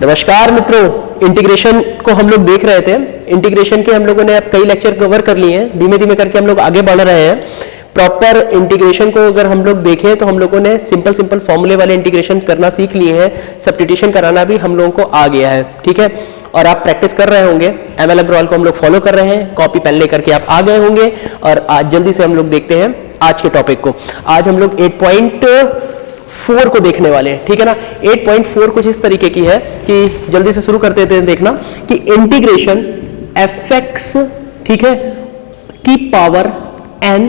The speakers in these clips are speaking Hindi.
नमस्कार मित्रों, इंटीग्रेशन को हम लोग देख रहे थे। इंटीग्रेशन के हम लोगों ने अब कई लेक्चर कवर कर लिए हैं, धीमे धीमे करके हम लोग आगे बढ़ रहे हैं। प्रॉपर इंटीग्रेशन को अगर हम लोग देखें तो हम लोगों ने सिंपल फॉर्मूले वाले इंटीग्रेशन करना सीख लिए हैं, सब्स्टिट्यूशन कराना भी हम लोगों को आ गया है, ठीक है। और आप प्रैक्टिस कर रहे होंगे, एमएल अग्रवाल को हम लोग फॉलो कर रहे हैं, कॉपी पेन लेकर के आप आ गए होंगे। और आज जल्दी से हम लोग देखते हैं आज के टॉपिक को। आज हम लोग 8.4 को देखने वाले हैं, ठीक है ना। 8.4 कुछ इस तरीके की है कि जल्दी से शुरू करते हैं, देखना कि इंटीग्रेशन fx, ठीक है, की power n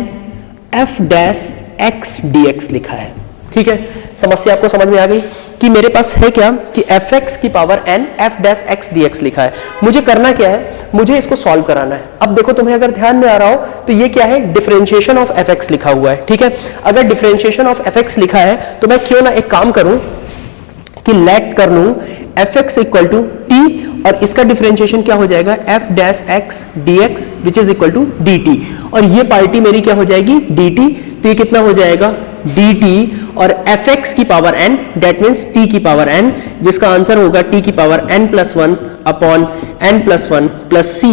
f dash x dx लिखा है, ठीक है। समस्या आपको समझ में आ गई कि मेरे पास है क्या कि fx की power n f dash x dx लिखा है। मुझे करना क्या है, मुझे इसको सॉल्व कराना है। अब देखो, तुम्हें अगर ध्यान में आ रहा हो तो ये क्या है, डिफरेंशिएशन ऑफ fx लिखा हुआ है, ठीक है। अगर डिफरेंशिएशन ऑफ fx लिखा है तो मैं क्यों ना एक काम करूं कि लेट कर लूं fx इक्वल टू t और इसका डिफरेंशिएशन क्या हो जाएगा, f dash x dx which is equal to dt। और ये पार्टी मेरी क्या हो जाएगी, dt। तो ये कितना हो जाएगा, dt और fx की power n, that means t की पावर n, जिसका आंसर होगा t की power n plus 1 upon n plus 1 plus c।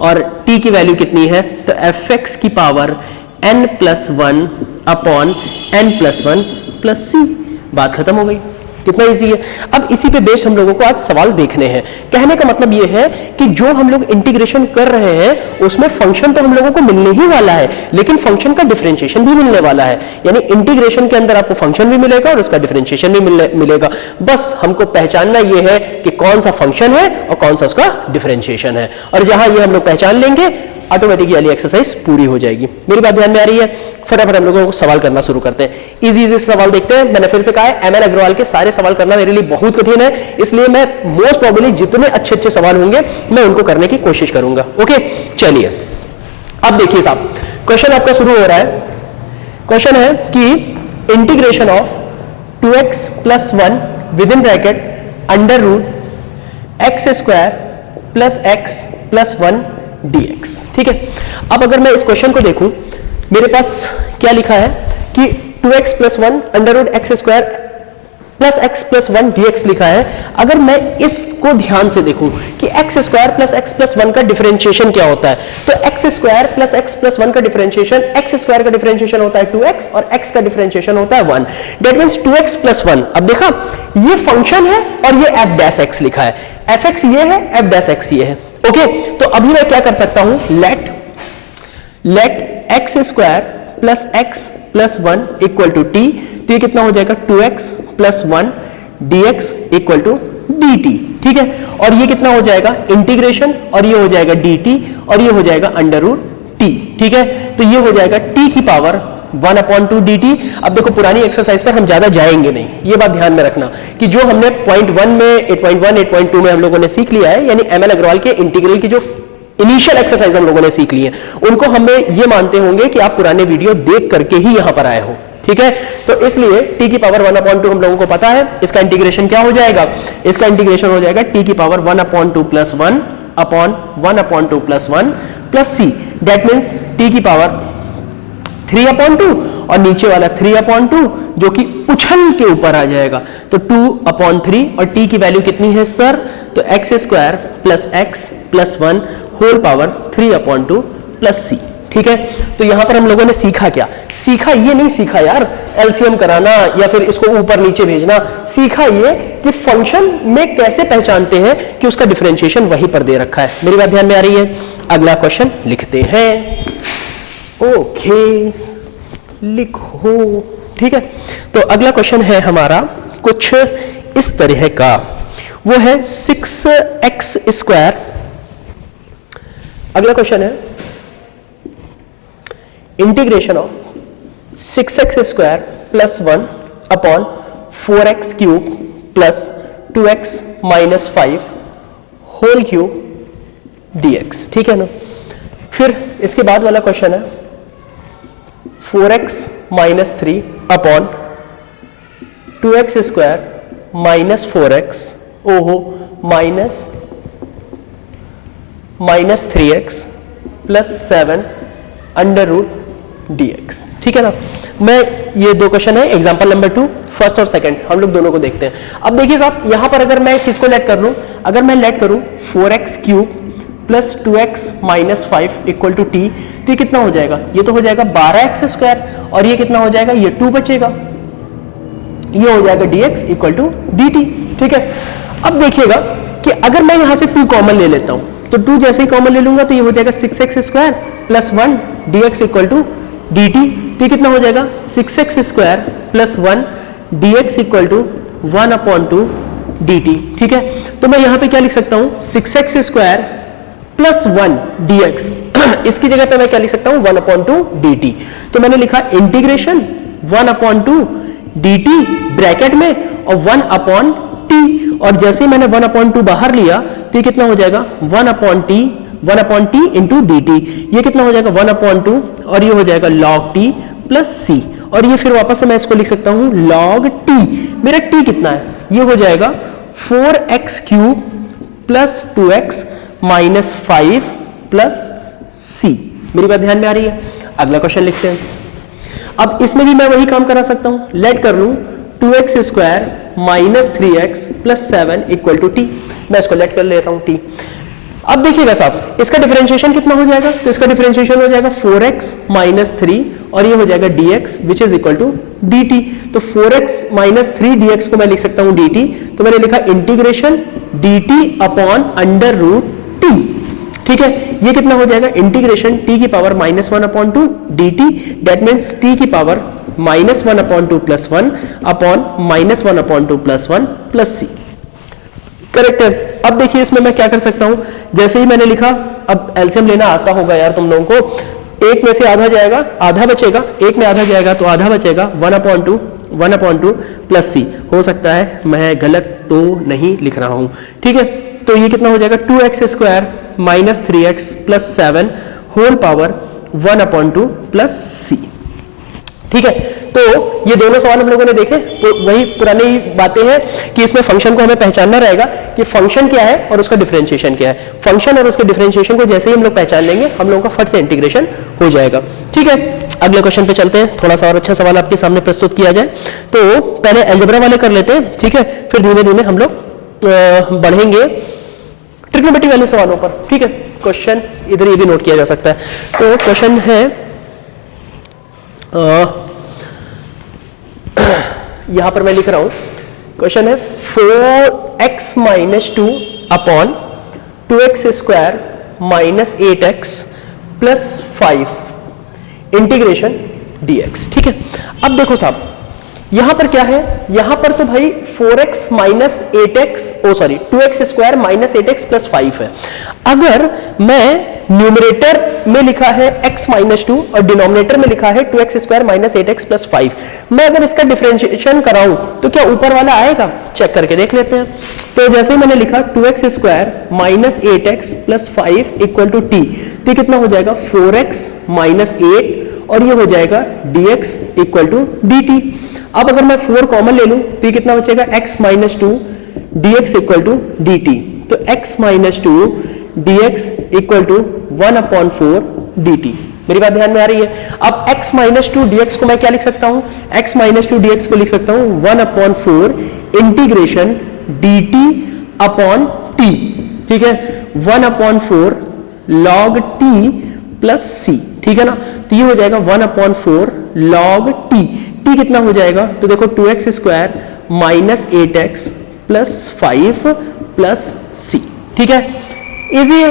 और t की वैल्यू कितनी है, तो fx की power n plus 1 upon n plus 1 plus c। बात खत्म हो गई। कितना इजी है। अब इसी पे बेस्ड हम लोगों को आज सवाल देखने हैं। कहने का मतलब ये है कि जो हम लोग इंटीग्रेशन कर रहे हैं उसमें फंक्शन तो हम लोगों को मिलने ही वाला है, लेकिन फंक्शन का डिफरेंशिएशन भी मिलने वाला है। यानी इंटीग्रेशन के अंदर आपको फंक्शन भी मिलेगा और उसका डिफरेंशिएशन भी मिलेगा। बस हमको पहचानना ये है कि कौन सा फंक्शन है और कौन सा उसका डिफरेंशिएशन है। और जहां ये हम लोग पहचान लेंगे, ऑटोमेटिकली वाली एक्सरसाइज पूरी हो जाएगी। मेरी बात ध्यान में आ रही है। फटाफट हम लोगों को सवाल करना शुरू करते हैं। इजी सवाल देखते हैं। मैंने फिर से कहा है, एमएल अग्रवाल के सारे सवाल करना मेरे लिए बहुत कठिन है, इसलिए मैं मोस्ट प्रोबेबली जितने अच्छे सवाल होंगे मैं उनको करने की कोशिश करूंगा। ओके, चलिए अब देखिए साहब, क्वेश्चन आपका शुरू हो रहा है। क्वेश्चन है कि integration of 2x plus 1 within bracket under root x square plus x plus 1 dx, ठीक है। अब अगर मैं इस क्वेश्चन को देखूं, मेरे पास क्या लिखा है कि 2x plus 1 under root x square plus x plus 1 dx लिखा है। अगर मैं इसको ध्यान से देखूं कि x square plus x plus 1 का डिफरेंशिएशन क्या होता है, तो x square plus x plus 1 का डिफरेंशिएशन, एक्स स्क्वायर का डिफरेंशिएशन होता है 2x और x का डिफरेंशिएशन होता है 1। That means 2x plus 1। अब देखा, ये फंक्शन है और ये f डैश x लिखा है। fx ये है, f डैश x ये है। ओके, तो अभी मैं क्या कर सकता हूं, let x square plus x plus 1 equal to t. तो ये कितना हो जाएगा, 2x plus 1 dx equal to dt, ठीक है। और ये कितना हो जाएगा, इंटीग्रेशन, और ये हो जाएगा dt और ये हो जाएगा अंडर रूट t, ठीक है। तो ये हो जाएगा t की पावर 1/2 dt। अब देखो, पुरानी एक्सरसाइज पर हम ज्यादा जाएंगे नहीं, ये बात ध्यान में रखना कि जो हमने पॉइंट 1 में 8.1 8.2 में हम लोगों ने सीख लिया है, यानी एमएल अग्रवाल के इंटीग्रल की जो इनिशियल एक्सरसाइज हम लोगों ने सीख ली है, उनको हमें ये मानते होंगे कि आप पुराने वीडियो देख करके ही यहां पर आए हो, ठीक है। तो इसलिए t की पावर 1/2 हम लोगों को पता है। इसका इंटीग्रेशन क्या हो जाएगा, इसका इंटीग्रेशन हो जाएगा t की power 1/2 plus 1 upon 1/2 plus 1 plus c। That means t की पावर 3/2 और नीचे वाला 3/2 जो कि उछल के ऊपर आ जाएगा, तो 2/3। और t की वैल्यू कितनी है सर, तो x square plus x plus 1 whole power 3/2 plus c, ठीक है। तो यहां पर हम लोगों ने सीखा क्या, सीखा ये नहीं सीखा यार एलसीएम कराना या फिर इसको ऊपर नीचे भेजना, सीखा ये कि फंक्शन में कैसे पहचानते हैं कि उसका डिफरेंशिएशन वहीं पर दे रखा है। मेरी बात ध्यान में आ रही है। अगला क्वेश्चन लिखते हैं। ओके, लिखो, ठीक है। तो अगला क्वेश्चन है हमारा कुछ इस तरह का, वो है 6x स्क्वायर। अगला क्वेश्चन है integration of 6x square plus 1 upon 4x cube plus 2x minus 5 whole cube dx, ठीक है ना। फिर इसके बाद वाला क्वेश्चन है 4x minus 3 upon 2x square minus 4x ओहो minus 3x plus 7 under root dx, ठीक है ना। मैं ये दो क्वेश्चन है, एग्जांपल नंबर 2 फर्स्ट और सेकंड हम लोग दोनों को देखते हैं। अब देखिए साहब यहां पर अगर मैं किसको लेट कर लूं, अगर मैं लेट करूं 4x cube plus 2x minus 5 equal to t, तो ये कितना हो जाएगा, ये तो हो जाएगा 12x स्क्वायर, और ये कितना हो जाएगा, ये 2 बचेगा, ये हो जाएगा dx इक्वल टू dt। ठीक है, अब देखिएगा कि अगर मैं यहां से 2 कॉमन ले लेता हूं, तो 2 जैसे ही कॉमन ले लूंगा तो ये हो जाएगा 6x square plus 1 dx equal to dt। तो ये कितना हो जाएगा 6x square plus 1 dx equal to 1/2 dt। ठीक है, तो मैं यहां पे क्या लिख सकता हूं, 6x स्क्वायर प्लस 1 dx इसकी जगह पे मैं क्या लिख सकता हूं 1/2 dt। तो मैंने लिखा इंटीग्रेशन 1/2 dt ब्रैकेट में और 1/t, और जैसे ही मैंने 1/2 बाहर लिया तो ये कितना हो जाएगा 1/t इंटू dt। ये कितना हो जाएगा 1/2 और ये हो जाएगा log t प्लस c, और ये फिर वापस से मैं इसको लिख सकता हूं log t। मेरा t कितना है, ये हो जाएगा 4x cube plus 2x minus 5 plus c। मेरी बात ध्यान में आ रही है। अगला क्वेश्चन लिखते हैं। अब इसमें भी मैं वही काम करा सकता हूं, लेट कर लूं 2x square minus 3x plus 7 equal to t. मैं इसको लेट कर लेता हूं t। अब देखिएगा साहब इसका डिफरेंशिएशन कितना हो जाएगा, तो इसका डिफरेंशिएशन हो जाएगा 4x माइनस 3 और ये हो जाएगा dx which is equal to dt। तो 4x माइनस 3 dx को मैं लिख सकता हूं dt। तो मैंने लिखा integration dt upon under root t। ठीक है, ये कितना हो जाएगा इंटीग्रेशन t की power -1/2 dt, that means t की power -1/2 plus 1 upon -1/2 plus 1 plus c। Correct है। अब देखिए इसमें मैं क्या कर सकता हूं, जैसे ही मैंने लिखा, अब एलसीएम लेना आता होगा यार तुम लोगों को, एक में से आधा जाएगा आधा बचेगा, एक में आधा जाएगा तो आधा बचेगा, 1/2 प्लस सी। हो सकता है मैं गलत तो नहीं लिख रहा हूं। ठीक है, तो ये कितना हो जाएगा 2x square minus 3x plus 7 whole power 1/2 plus C. ठीक है, तो ये दोनों सवाल हम लोगों ने देखे, तो वही पुरानी बातें हैं कि इसमें फंक्शन को हमें पहचानना रहेगा कि फंक्शन क्या है और उसका डिफरेंशिएशन क्या है। फंक्शन और उसके डिफरेंशिएशन को जैसे ही हम लोग पहचान लेंगे हम लोगों का फट से इंटीग्रेशन हो जाएगा। ठीक है, अगले क्वेश्चन पे चलते हैं। थोड़ा सा और अच्छा सवाल आपके सामने प्रस्तुत किया जाए, तो पहले अलजेब्रा वाले कर लेते हैं। ठीक है, फिर धीमे धीमे हम लोग बढ़ेंगे ट्रिग्नोमेट्री वाले सवालों पर। ठीक है, क्वेश्चन इधर ये भी नोट किया जा सकता है। तो क्वेश्चन है यहां पर मैं लिख रहा हूं, क्वेश्चन है 4x minus 2 upon 2x square minus 8x plus 5 integration dx। ठीक है, अब देखो साहब यहां पर क्या है, यहां पर तो भाई 4x minus 8x 2x square minus 8x plus 5 है। अगर मैं न्यूमरेटर में लिखा है x माइनस 2 और डिनोमिनेटर में लिखा है 2x square minus 8x plus 5, मैं अगर इसका डिफरेंशिएशन कराऊं तो क्या ऊपर वाला आएगा, चेक करके देख लेते हैं। तो जैसे ही मैंने लिखा 2x square minus 8x plus 5 equal to t, तो कितना हो जाएगा 4x माइनस 8 और ये हो जाएगा dx इक्वल टू dt। अब अगर मैं 4 कॉमन ले लूं तो ये कितना बचेगा x minus 2 dx equal to dt। तो x minus 2 dx equal to 1/4 dt। मेरी बात ध्यान में आ रही है। अब x माइनस 2 dx को मैं क्या लिख सकता हूं, x माइनस 2 dx को लिख सकता हूं 1/4 इंटीग्रेशन dt अपॉन t। ठीक है, 1/4 log t प्लस c। ठीक है ना, तो ये हो जाएगा 1/4 log t। t कितना हो जाएगा, तो देखो 2x square minus 8x plus 5 plus c। ठीक है, इजी है।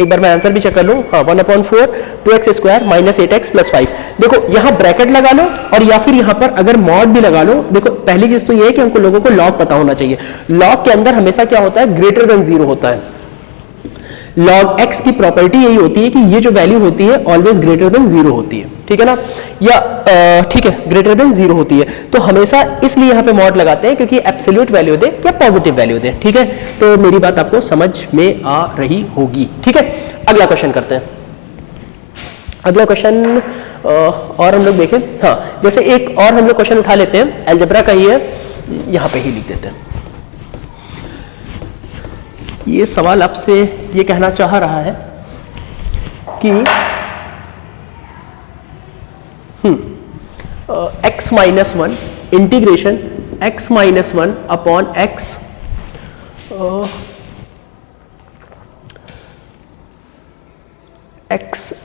एक बार मैं आंसर भी चेक कर लूं, हाँ 1/4 2x square minus 8x plus 5। देखो यहां ब्रैकेट लगा लो और या फिर यहां पर अगर मॉड भी लगा लो। देखो पहली चीज तो ये है कि हमको लोगों को लॉग पता होना चाहिए। लॉग के अंदर हमेशा क्या होता है, ग्रेटर देन 0 होता है। log x की प्रॉपर्टी यही होती है कि ये जो वैल्यू होती है ऑलवेज ग्रेटर देन 0 होती है। ठीक है ना, या ठीक है ग्रेटर देन 0 होती है। तो हमेशा इसलिए यहाँ पे मॉड लगाते हैं क्योंकि एब्सोल्यूट वैल्यू दे या पॉजिटिव वैल्यू दे। ठीक है, तो मेरी बात आपको समझ में आ रही होगी। ठीक है, अगला क्वेश्चन करते हैं। अगला क्वेश्चन और हम लोग देखें, हाँ जैसे एक और हम लोग क्वेश्चन उठा लेते हैं, अलजेब्रा का ही है, यहाँ पे ही लिख देते हैं। ये सवाल आपसे ये कहना चाह रहा है कि x minus 1 integration x minus 1 upon x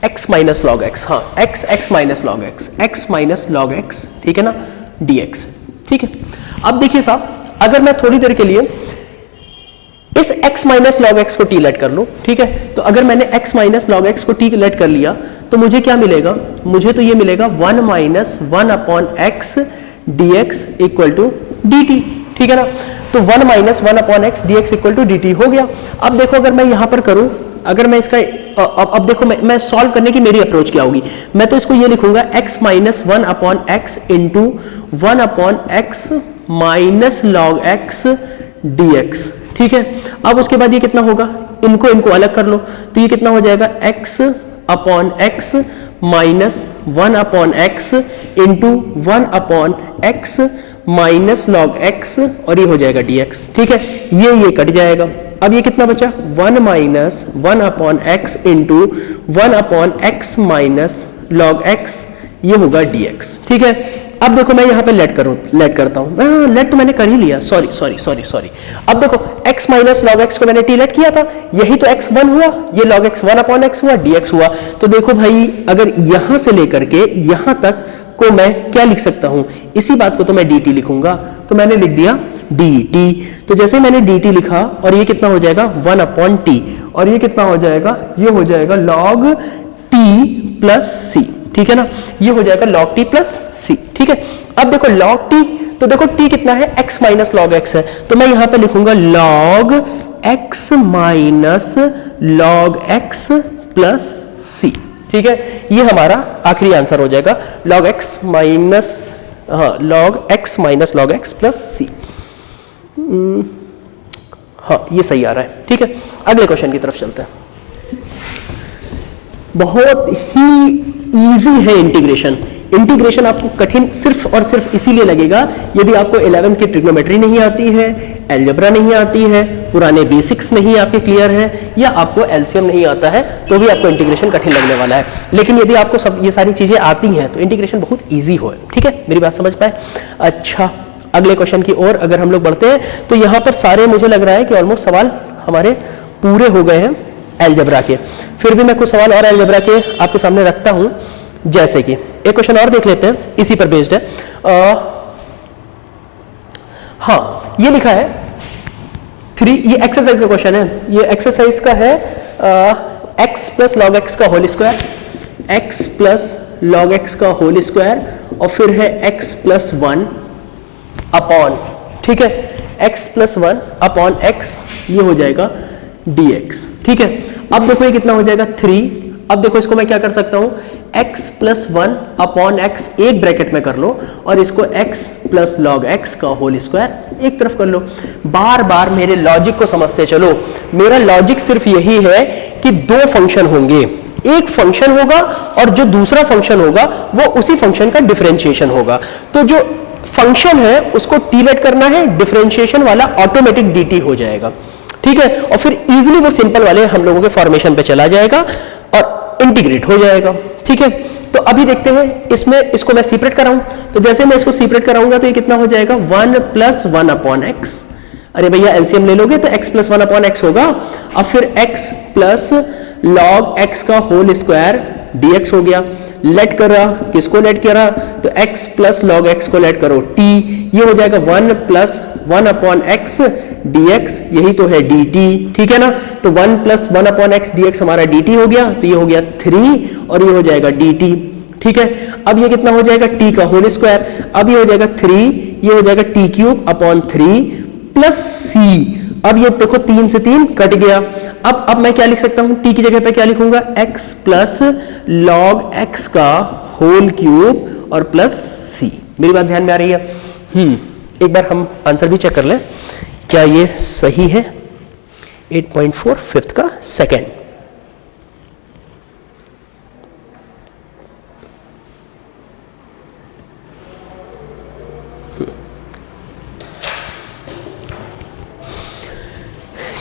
x minus log x, हाँ x minus log x minus log x, ठीक है ना, dx। ठीक है, अब देखिए साहब, अगर मैं थोड़ी देर के लिए इस x माइनस लॉग x को t लेट कर लूं, ठीक है, तो अगर मैंने x माइनस लॉग x को t लेट कर लिया तो मुझे क्या मिलेगा, मुझे तो ये मिलेगा 1 minus 1 upon x dx equal to dt, ठीक है ना। तो 1 minus 1 upon x dx equal to dt हो गया। अब देखो अगर मैं यहां पर करूं, अगर मैं इसका अब देखो मैं सॉल्व करने की मेरी अप्रोच क्या होगी, मैं तो इसको ये लिखूंगा x minus 1 upon x into 1 upon x minus log x dx, ठीक है। अब उसके बाद ये कितना होगा, इनको अलग कर लो, तो ये कितना हो जाएगा x upon x minus 1 upon x into 1 upon x minus log x, और ये हो जाएगा dx, ठीक है। ये कट जाएगा। अब ये कितना बचा, 1 minus 1 upon x into 1 upon x minus log x, ये होगा dx, ठीक है। अब देखो मैं यहाँ पे लेट करता हूँ, लेट तो मैंने कर ही लिया, सॉरी। अब देखो x माइनस लॉग x को मैंने t लेट किया था, यही तो x1 हुआ, ये log x 1 अपॉन x हुआ, dx हुआ। तो देखो भाई, अगर यहां से लेकर के यहां तक को मैं क्या लिख सकता हूं, इसी बात को तो मैं dt लिखूंगा, तो मैंने लिख दिया dt। तो जैसे मैंने dt लिखा, और ये कितना हो जाएगा 1 अपॉन t, और ये कितना हो जाएगा, ये हो जाएगा log t प्लस c, ठीक है ना, ये हो जाएगा log t प्लस c, ठीक है। अब देखो log t, तो देखो t कितना है, x माइनस log x है, तो मैं यहां पे लिखूंगा log x minus log x plus c, ठीक है। ये हमारा आखिरी आंसर हो जाएगा log x माइनस, हाँ log x minus log x plus c। हाँ ये सही आ रहा है, ठीक है। अगले क्वेश्चन की तरफ चलते हैं। बहुत ही इजी है इंटीग्रेशन आपको कठिन सिर्फ और सिर्फ इसीलिए लगेगा यदि आपको 11th की ट्रिग्नोमेट्री नहीं आती है, अलजेब्रा नहीं आती है, पुराने बेसिक्स नहीं आपके क्लियर है, या आपको एलसीएम नहीं आता है, तो भी आपको इंटीग्रेशन कठिन लगने वाला है। लेकिन यदि आपको सब ये सारी चीजें आती हैं तो इंटीग्रेशन बहुत ईजी हो, ठीक है, मेरी बात समझ पाए। अच्छा, अगले क्वेश्चन की ओर अगर हम लोग बढ़ते हैं, तो यहाँ पर सारे मुझे लग रहा है कि ऑलमोस्ट सवाल हमारे पूरे हो गए हैं अलजेब्रा के। फिर भी मैं कुछ सवाल और अलजेब्रा के आपके सामने रखता हूं, जैसे कि एक क्वेश्चन और देख लेते हैं, इसी पर बेस्ड है। हाँ, ये लिखा है 3, ये एक्सरसाइज का क्वेश्चन है, ये एक्सरसाइज का है x प्लस लॉग एक्स का whole square, x plus log x का होल स्क्वायर, और फिर है x प्लस 1 अपॉन, ठीक है, x प्लस 1 अपॉन x, ये हो जाएगा dx, ठीक है। अब देखो ये कितना हो जाएगा 3। अब देखो इसको मैं क्या कर सकता हूं, x प्लस 1 अपॉन x एक ब्रैकेट में कर लो, और इसको x प्लस लॉग x का होल स्क्वायर एक तरफ कर लो। बार बार मेरे लॉजिक को समझते चलो। मेरा लॉजिक सिर्फ यही है कि दो फंक्शन होंगे, एक फंक्शन होगा और जो दूसरा फंक्शन होगा वो उसी फंक्शन का डिफरेंशिएशन होगा। तो जो फंक्शन है उसको टी लेट करना है, डिफरेंशिएशन वाला ऑटोमेटिक dt हो जाएगा, ठीक है, और फिर इजीली वो सिंपल वाले हम लोगों के फॉर्मेशन पे चला जाएगा और इंटीग्रेट हो जाएगा, ठीक है। तो अभी देखते हैं इसमें, इसको मैं सेपरेट कराऊं, तो जैसे मैं इसको सेपरेट कराऊंगा तो ये कितना हो जाएगा 1 प्लस 1 अपॉन एक्स। अरे भैया एलसीएम ले लोगे तो x प्लस 1 अपॉन एक्स होगा। अब फिर x प्लस लॉग x का होल स्क्वायर dx हो गया। लेट करा, किसको लेट करा, तो x प्लस लॉग x को लेट करो t, ये हो जाएगा 1 प्लस 1 अपॉन एक्स dx, यही तो है dt, ठीक है ना। तो 1 प्लस 1 अपॉन एक्स dx हमारा dt हो गया, तो ये हो गया 3 और ये हो जाएगा dt, ठीक है। अब ये कितना हो जाएगा t का होल स्क्वायर, अब ये हो जाएगा 3, ये हो जाएगा t cube upon 3 plus c। अब ये देखो 3 से 3 कट गया। अब मैं क्या लिख सकता हूं, t की जगह पे क्या लिखूंगा, x प्लस लॉग x का होल क्यूब और प्लस c। मेरी बात ध्यान में आ रही है? एक बार हम आंसर भी चेक कर लें, क्या ये सही है? 8.4 फिफ्थ का सेकेंड।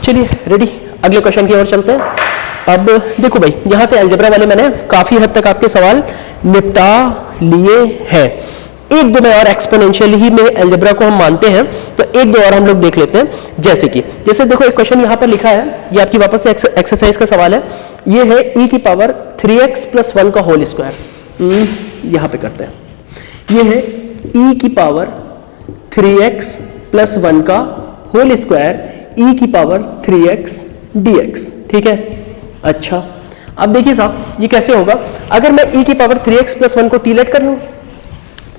चलिए रेडी, अगले क्वेश्चन की ओर चलते हैं। अब देखो भाई, यहां से अलजेब्रा वाले मैंने काफी हद तक आपके सवाल निपटा लिए हैं। एक दो में और एक्सपोनेंशियल ही में अलजेब्रा को हम मानते हैं, तो एक दो और हम लोग देख लेते हैं। जैसे देखो एक क्वेश्चन यहाँ पर लिखा है, ये आपकी वापस से एक्सरसाइज का सवाल है। ये है e की पावर 3x + 1 का होल स्क्वायर। यहाँ पे करते हैं, ये है e की पावर 3x + 1 का होल स्क्वायर e की पावर 3x dx। ठीक है, अच्छा अब देखिए साहब ये कैसे होगा, अगर मैं e की पावर 3x + 1 को t लेट कर लूं,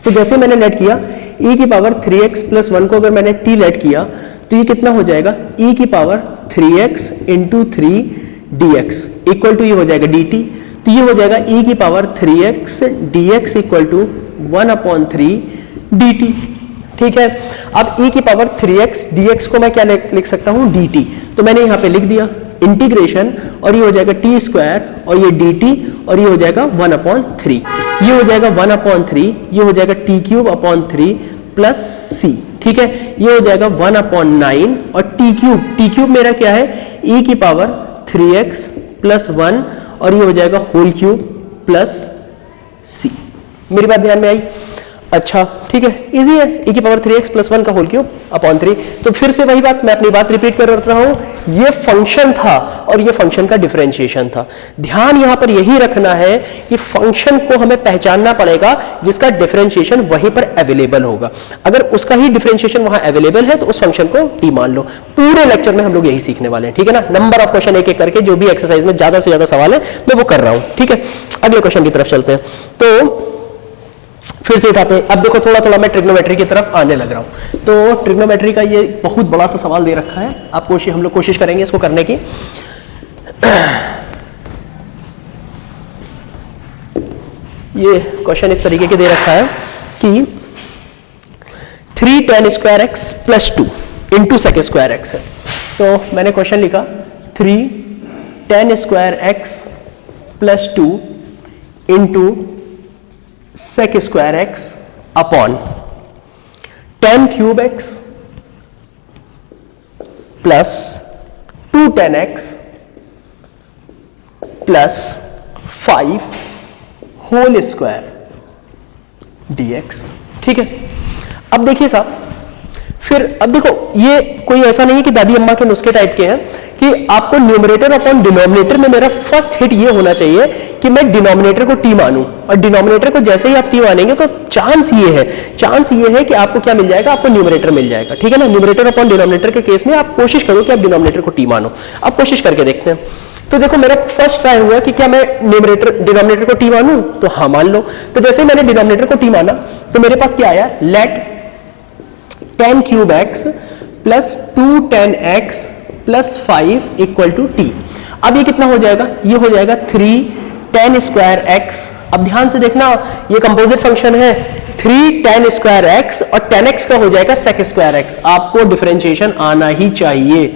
तो जैसे मैंने लेट किया e की पावर 3x + 1 को अगर मैंने t लेट किया तो ये कितना हो जाएगा, e की power 3x × 3 dx equal to ये हो जाएगा dt। तो ये हो जाएगा e की power 3x dx equal to 1/3 dt। ठीक है, अब e की पावर 3x dx को मैं क्या लिख सकता हूं, dt। तो मैंने यहां पे लिख दिया इंटीग्रेशन, और ये हो जाएगा t² और ये dt, और ये हो जाएगा 1/3। ये हो जाएगा 1/3, ये हो जाएगा t³ प्लस c। ठीक है, ये हो जाएगा 1/9 और t³ मेरा क्या है, e की पावर 3x + 1 और ये हो जाएगा होल क्यूब प्लस c। मेरी बात ध्यान में आई? अच्छा ठीक है, इजी है, e की पावर 3x + 1 का होल क्यूब अपॉन 3। तो फिर से वही बात, मैं अपनी बात रिपीट कर रहा हूं, ये फंक्शन था और ये फंक्शन का डिफरेंशिएशन था। ध्यान यहां पर यही रखना है कि फंक्शन को हमें पहचानना पड़ेगा जिसका डिफरेंशिएशन वहीं पर अवेलेबल होगा। अगर उसका ही डिफरेंशिएशन वहां अवेलेबल है तो उस फंक्शन को t मान लो। पूरे लेक्चर में हम लोग यही सीखने वाले हैं, ठीक है ना। नंबर ऑफ क्वेश्चन एक एक करके, जो भी एक्सरसाइज में ज्यादा से ज्यादा सवाल है मैं वो कर रहा हूं, ठीक है। अगले क्वेश्चन की तरफ चलते हैं, तो फिर से उठाते हैं। अब देखो थोड़ा थोड़ा मैं ट्रिग्नोमेट्री की तरफ आने लग रहा हूं। तो ट्रिग्नोमेट्री का ये बहुत बड़ा सा सवाल दे रखा है, हम लोग कोशिश करेंगे इसको करने की। ये क्वेश्चन इस तरीके के दे रखा है कि 3 tan² x + 2 × sec² x है। तो मैंने क्वेश्चन लिखा 3 tan² x + 2 × sec² x upon tan³ x plus 2 tan x plus 5 whole square dx। ठीक है, अब देखिए साहब, फिर अब देखो ये कोई ऐसा नहीं है कि दादी अम्मा के नुस्खे टाइप के हैं कि आपको न्यूमरेटर अपॉन डिनोमिनेटर में मेरा फर्स्ट हिट ये होना चाहिए कि मैं डिनोमिनेटर को t मानूं, और डिनोमिनेटर को जैसे ही आप t मानेंगे तो चांस ये है कि आपको क्या मिल जाएगा, आपको न्यूमरेटर मिल जाएगा, ठीक है ना। न्यूमरेटर अपॉन डिनोमिनेटर के केस में आप कोशिश करो कि आप डिनोमिनेटर को t मानो। अब कोशिश करके देखते हैं। तो देखो मेरा फर्स्ट ट्राई हुआ कि क्या मैं डिनोमिनेटर को t मानूं, तो हाँ मान लो। तो जैसे ही मैंने डिनोमिनेटर को t माना तो मेरे पास क्या आया, let tan³ x plus 2 tan x plus 5 equal to t। अब ये कितना हो जाएगा, ये हो जाएगा 3 tan² x। अब ध्यान से देखना, ये कंपोजिट फंक्शन है, 3 tan² x और tan x का हो जाएगा sec² x। आपको डिफरेंशिएशन आना ही चाहिए,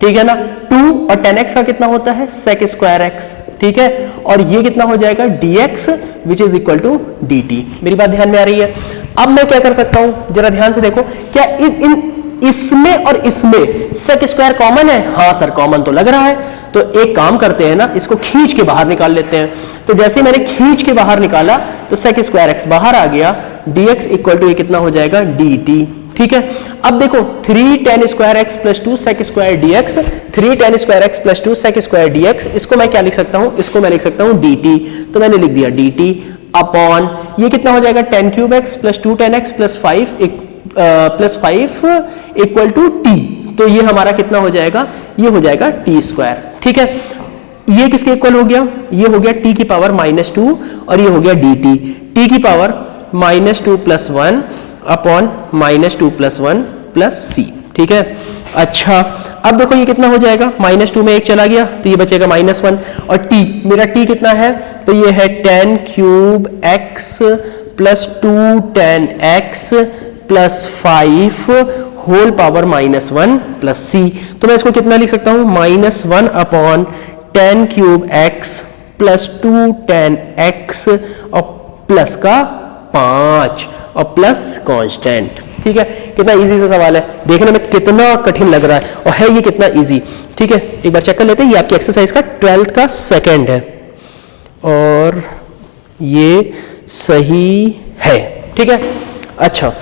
ठीक है ना। 2 और tan x का कितना होता है, sec² x, ठीक है। और ये कितना हो जाएगा dx which is equal to dt। मेरी बात ध्यान में आ रही है? अब मैं क्या कर सकता हूं, जरा ध्यान से देखो, क्या इसमें और इसमें sec² कॉमन है? हाँ सर कॉमन तो लग रहा है। तो एक काम करते हैं ना, इसको खींच के बाहर निकाल लेते हैं। तो जैसे मैंने खींच के बाहर निकाला तो sec² x बाहर आ गया, dx इक्वल टू ये कितना हो जाएगा dt। ठीक है, अब देखो 3 tan² x plus 2 sec² dx, 3 tan² x plus 2 sec² dx, इसको मैं क्या लिख सकता हूं, इसको मैं लिख सकता हूं dt। तो मैंने लिख दिया dt अपॉन ये कितना हो जाएगा, tan³ x plus 2 tan x plus 5 equal to t। तो ये हमारा कितना हो जाएगा, ये हो जाएगा t²। ठीक है, ये किसके इक्वल हो गया, ये हो गया t की पावर -2 और ये हो गया dt, t की पावर -2 + 1 अपॉन -2 + 1 प्लस c। ठीक है, अच्छा अब देखो ये कितना हो जाएगा, -2 में 1 चला गया तो ये बचेगा -1, और t मेरा t कितना है, तो ये है tan³ x plus 2 tan x plus 5 whole power -1 plus c। तो मैं इसको कितना लिख सकता हूं, -1 upon tan³ x plus 2 tan x और प्लस का 5 और प्लस कांस्टेंट। ठीक है, कितना इजी सा सवाल है, देखने में कितना कठिन लग रहा है और है ये कितना इजी। ठीक है, एक बार चेक कर लेते हैं। ये आपकी एक्सरसाइज का 12th का सेकंड है और ये सही है। ठीक है, अच्छा,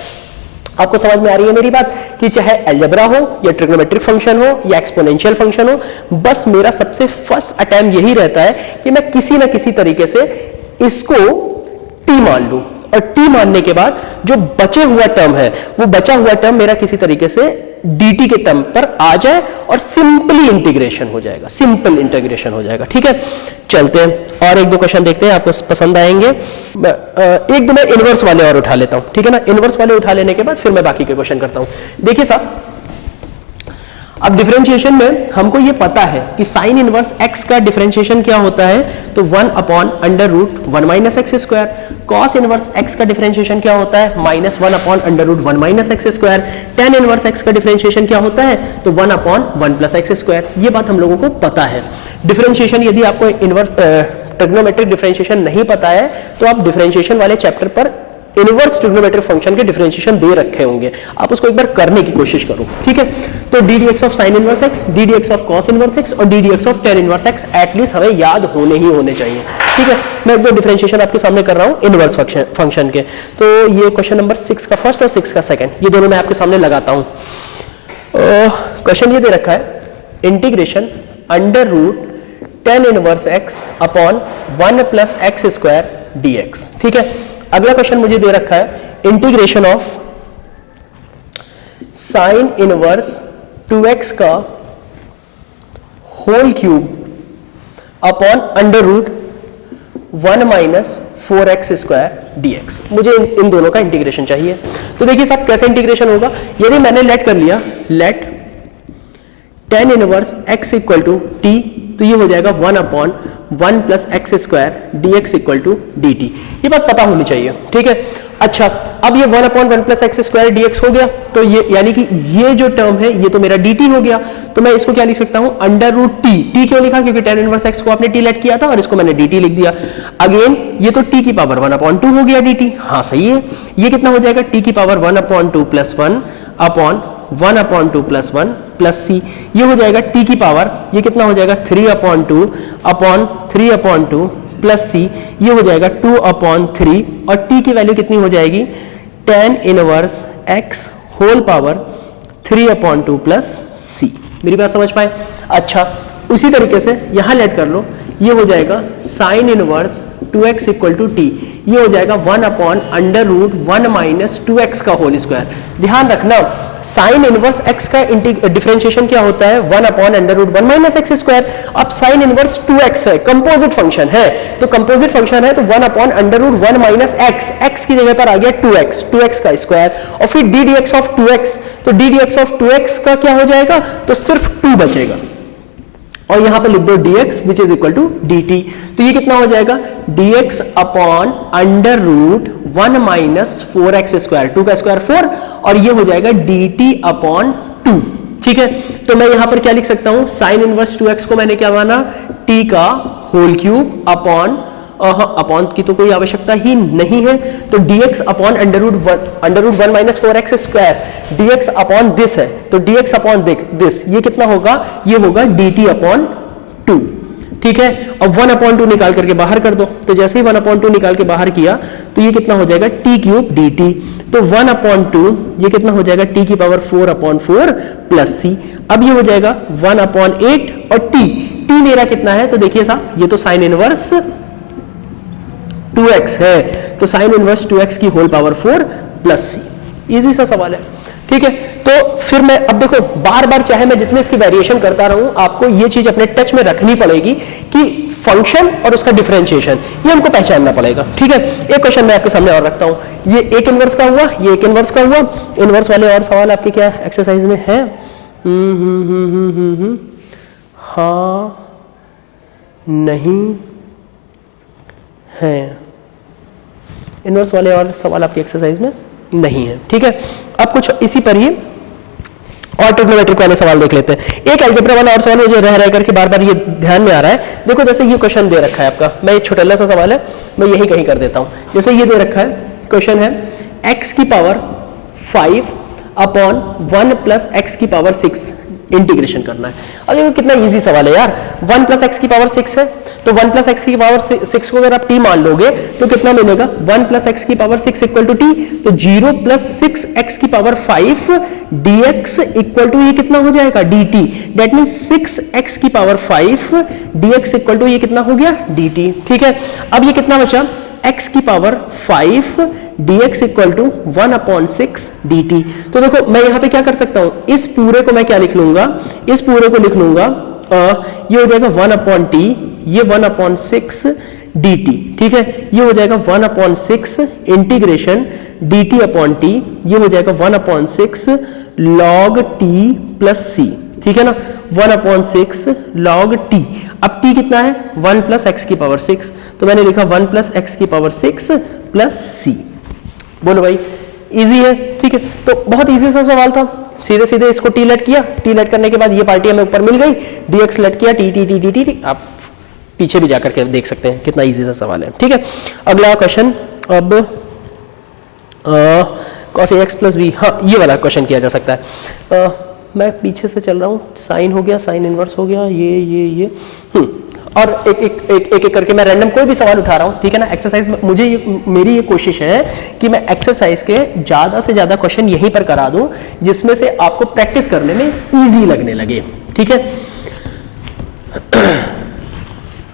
आपको समझ में आ रही है मेरी बात कि चाहे अलजेब्रा हो या ट्रिग्नोमेट्रिक फंक्शन हो या एक्सपोनेंशियल फंक्शन हो, बस मेरा सबसे फर्स्ट अटेम्प्ट यही रहता है कि मैं किसी ना किसी तरीके से इसको टी मान लूं, और टी मानने के बाद जो बचे हुआ टर्म है वो बचा हुआ टर्म मेरा किसी तरीके से dt के टर्म पर आ जाए और सिंपली इंटीग्रेशन हो जाएगा, सिंपल इंटीग्रेशन हो जाएगा। ठीक है, चलते हैं और एक दो क्वेश्चन देखते हैं, आपको पसंद आएंगे। एक दो मैं इनवर्स वाले और उठा लेता हूं, ठीक है ना। इनवर्स वाले उठा लेने के बाद फिर मैं बाकी के क्वेश्चन करता हूं। देखिए साहब, अब डिफरेंशिएशन में हमको ये पता है कि साइन इनवर्स x का डिफरेंशिएशन क्या होता है, तो 1 upon under root 1 minus x square. Cos inverse x का डिफरेंशिएशन क्या होता है, minus 1 upon under root 1 minus x square. Tan inverse x का डिफरेंशिएशन क्या होता है, तो 1 अपॉन 1 प्लस एक्स स्क्वायर। ये बात हम लोगों को पता है। डिफरेंशिएशन यदि आपको इनवर्स ट्रिग्नोमेट्रिक डिफरेंशिएशन नहीं पता है तो आप डिफरेंशिएशन वाले चैप्टर पर इनवर्स ट्रिग्नोमेट्रिक फंक्शन के डिफरेंशिएशन दे रखे होंगे, आप उसको एक बार करने की कोशिश करो। ठीक है, तो D D X of sine inverse X, D D X of cos inverse X और D D X of tan inverse X at least हमें याद होने ही होने चाहिए। ठीक है, मैं एक दो डिफरेंशिएशन आपके सामने कर रहा हूँ इनवर्स फंक्शन के। तो ये क्वेश्चन नंबर 6 का फर्स्ट और 6 का सेकंड, ये दोनों मैं आपके सामने लगाता हूँ। क्वेश्चन ये दे रखा है, integration under root tan inverse x upon 1 plus x square d x. ठीक है, अगला क्वेश्चन मुझे दे रखा है, integration of sine inverse 2x का whole cube upon under root 1 minus 4x square dx। मुझे इन दोनों का इंटीग्रेशन चाहिए। तो देखिए साहब कैसे इंटीग्रेशन होगा, यदि मैंने लेट कर लिया, let tan inverse x equal to t, तो ये हो जाएगा 1 upon 1 plus x square d x equal to d t. ये बात पता होनी चाहिए। ठीक है, अच्छा, अब ये 1 upon 1 plus x square d x हो गया, तो ये यानी कि ये जो टर्म है ये तो मेरा डी टी हो गया। तो मैं इसको क्या लिख सकता हूं, अंडर रूट टी। टी क्यों लिखा, क्योंकि टेन इनवर्स एक्स को आपने टी लेट किया था और इसको मैंने डी टी लिख दिया। अगेन ये तो टी की पावर 1 अपॉन 2 हो गया डी टी। हाँ सही है, ये कितना हो जाएगा, टी की power 1 upon 2 plus 1 upon 1 upon 2 plus 1 plus C. ये हो जाएगा टी की पावर, ये कितना हो जाएगा 3 upon 2 upon 3 upon 2 plus C. ये हो जाएगा 2 अपॉन 3 और टी की वैल्यू कितनी हो जाएगी, tan inverse X whole power 3 upon 2 plus C. मेरी बात समझ पाए। अच्छा, उसी तरीके से यहां लेट कर लो, ये हो जाएगा sine inverse 2x equal to t. ये हो जाएगा 1 upon under root 1 minus 2x का होल स्क्वायर। ध्यान रखना, साइन इनवर्स x का डिफरेंशिएशन क्या होता है, 1 upon under root 1 minus x square. अब साइन इनवर्स 2x है, कंपोजिट फंक्शन है, तो कंपोजिट फंक्शन है तो 1 upon under root 1 minus x, x की जगह पर आ गया 2x, 2x का स्क्वायर, और फिर D D X of 2x, तो D D X of 2x का क्या हो जाएगा, तो सिर्फ 2 बचेगा, और यहां पर लिख दो dx which is equal to dt। तो ये कितना हो जाएगा, dx upon under root 1 minus 4x square, 2 का स्क्वायर 4, और ये हो जाएगा dt अपॉन 2। ठीक है, तो मैं यहां पर क्या लिख सकता हूं, साइन इनवर्स 2x को मैंने क्या माना, t का होल क्यूब अपॉन, अपॉन की तो कोई आवश्यकता ही नहीं है, तो dx upon under root 1 minus 4x square, dx upon this है, तो dx अपॉन दिस, ये कितना होगा, ये होगा dt अपॉन 2। ठीक है, अब 1 अपॉन 2 निकाल करके बाहर कर दो, तो जैसे ही 1 अपॉन 2 निकाल के बाहर किया तो ये कितना हो जाएगा, t क्यूब dt। तो 1 अपॉन 2 ये कितना हो जाएगा, t की पावर 4 अपॉन 4 प्लस c। अब ये हो जाएगा 1 अपॉन 8 और t मेरा कितना है, तो देखिए साहब ये तो साइन इनवर्स 2x है, तो साइन इनवर्स 2x की होल पावर 4 प्लस सी। इजी सा सवाल है। ठीक है, तो फिर मैं अब देखो, बार बार चाहे मैं जितने इसकी वेरिएशन करता रहूं, आपको ये चीज अपने टच में रखनी पड़ेगी कि फंक्शन और उसका डिफरेंशिएशन ये हमको पहचानना पड़ेगा। ठीक है, एक क्वेश्चन मैं आपके सामने और रखता हूं, ये एक इनवर्स का हुआ, ये एक इनवर्स का हुआ। इनवर्स वाले और सवाल आपके क्या एक्सरसाइज में है? हाँ, नहीं है, इनवर्स वाले और सवाल आपकी एक्सरसाइज में नहीं है। ठीक है, अब कुछ इसी पर ही और ट्रिग्नोमेट्रिक वाले सवाल देख लेते हैं। एक अलजेब्रा वाला और सवाल मुझे रह करके बार बार ये ध्यान में आ रहा है। देखो, जैसे ये क्वेश्चन दे रखा है आपका, मैं ये छोटा सा सवाल है, मैं यही कहीं कर देता हूं। जैसे ये दे रखा है, क्वेश्चन है x की पावर 5 अपॉन 1 प्लस एक्स की पावर 6 इंटीग्रेशन करना है। अब देखो कितना इजी सवाल है यार, 1 प्लस एक्स की पावर 6 है, तो 1 प्लस एक्स की पावर 6 को अगर आप t मान लोगे तो कितना मिलेगा, 1 प्लस एक्स की पावर 6 इक्वल टू टी, तो 0 प्लस 6 एक्स की पावर 5 dx इक्वल टू ये कितना हो जाएगा dt, दैट मीन 6 एक्स की पावर 5 dx इक्वल टू ये कितना हो गया dt। ठीक है, अब ये कितना बचा, x की power 5 dx equal to 1/6 dt। तो देखो मैं यहां पे क्या कर सकता हूं, इस पूरे को मैं क्या लिख लूंगा, इस पूरे को लिख लूंगा ये हो जाएगा 1/t, ये 1/6 dt। ठीक है, ये हो जाएगा 1/6 इंटीग्रेशन dt अपॉन t, ये हो जाएगा 1/6 log t प्लस c। ठीक है ना, 1/6 log t। अब t कितना है, 1 प्लस एक्स की पावर 6, तो मैंने लिखा 1 प्लस एक्स की पावर 6 प्लस c। बोलो भाई, इजी है। ठीक है, तो बहुत इजी सा सवाल था, सीधे सीधे इसको टी लेट किया, टी लेट करने के बाद ये पार्टी हमें ऊपर मिल गई, डीएक्स लेट किया, T T T T T T. आप पीछे भी जाकर के देख सकते हैं कितना इजी सा सवाल है। ठीक है, अगला क्वेश्चन, अब cos ax प्लस बी, हाँ ये वाला क्वेश्चन किया जा सकता है। मैं पीछे से चल रहा हूँ, साइन हो गया, साइन इनवर्स हो गया, ये और एक करके मैं रैंडम कोई भी सवाल उठा रहा हूँ। ठीक है ना, एक्सरसाइज में मुझे मेरी ये कोशिश है कि मैं एक्सरसाइज के ज्यादा से ज्यादा क्वेश्चन यहीं पर करा दूं जिसमें से आपको प्रैक्टिस करने में इजी लगने लगे। ठीक है,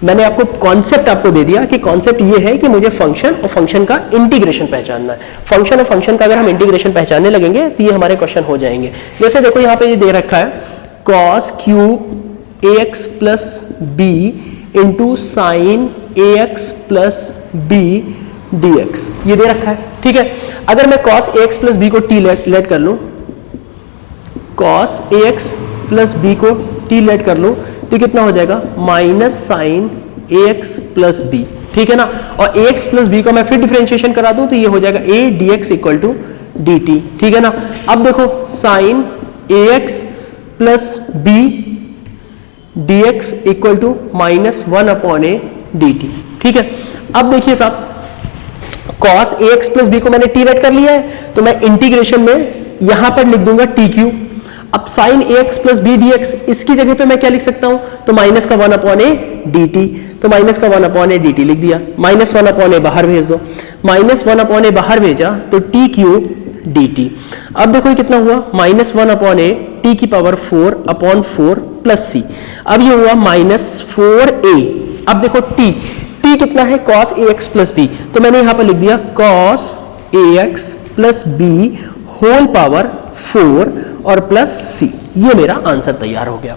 मैंने आपको कॉन्सेप्ट आपको दे दिया कि कॉन्सेप्ट ये है कि मुझे फंक्शन और फंक्शन का इंटीग्रेशन पहचानना है। फंक्शन और फंक्शन का अगर हम इंटीग्रेशन पहचानने लगेंगे तो ये हमारे क्वेश्चन हो जाएंगे। जैसे देखो यहाँ पे ये दे रखा है cos cube ax plus b into sine ax plus b dx, ये दे रखा है। ठीक है, अगर मैं cos ax प्लस बी को t लेट कर लूं, cos ax प्लस बी को t लेट कर लूं तो कितना हो जाएगा, minus sine ax plus b. ठीक है ना, और ax प्लस बी को मैं फिर डिफरेंशिएशन करा दूं तो ये हो जाएगा a dx equal to dt। ठीक है ना, अब देखो sine ax plus b dx equal to -1/a dt। ठीक है, अब देखिए साहब, cos ax प्लस बी को मैंने t लेट कर लिया है तो मैं इंटीग्रेशन में यहां पर लिख दूंगा t क्यूब। अब sine ax plus b dx, इसकी जगह पे मैं क्या लिख सकता हूं, तो माइनस का 1/a dt, तो माइनस का 1/a dt लिख दिया, -1/a बाहर भेज दो, -1/a बाहर भेजा तो t क्यूब dt। अब देखो ये कितना हुआ, -1/a t की पावर 4/4 प्लस c। अब ये हुआ -4a। अब देखो t कितना है, cos ax प्लस b, तो मैंने यहां पर लिख दिया cos ax plus b whole power 4 और प्लस c। ये मेरा आंसर तैयार हो गया।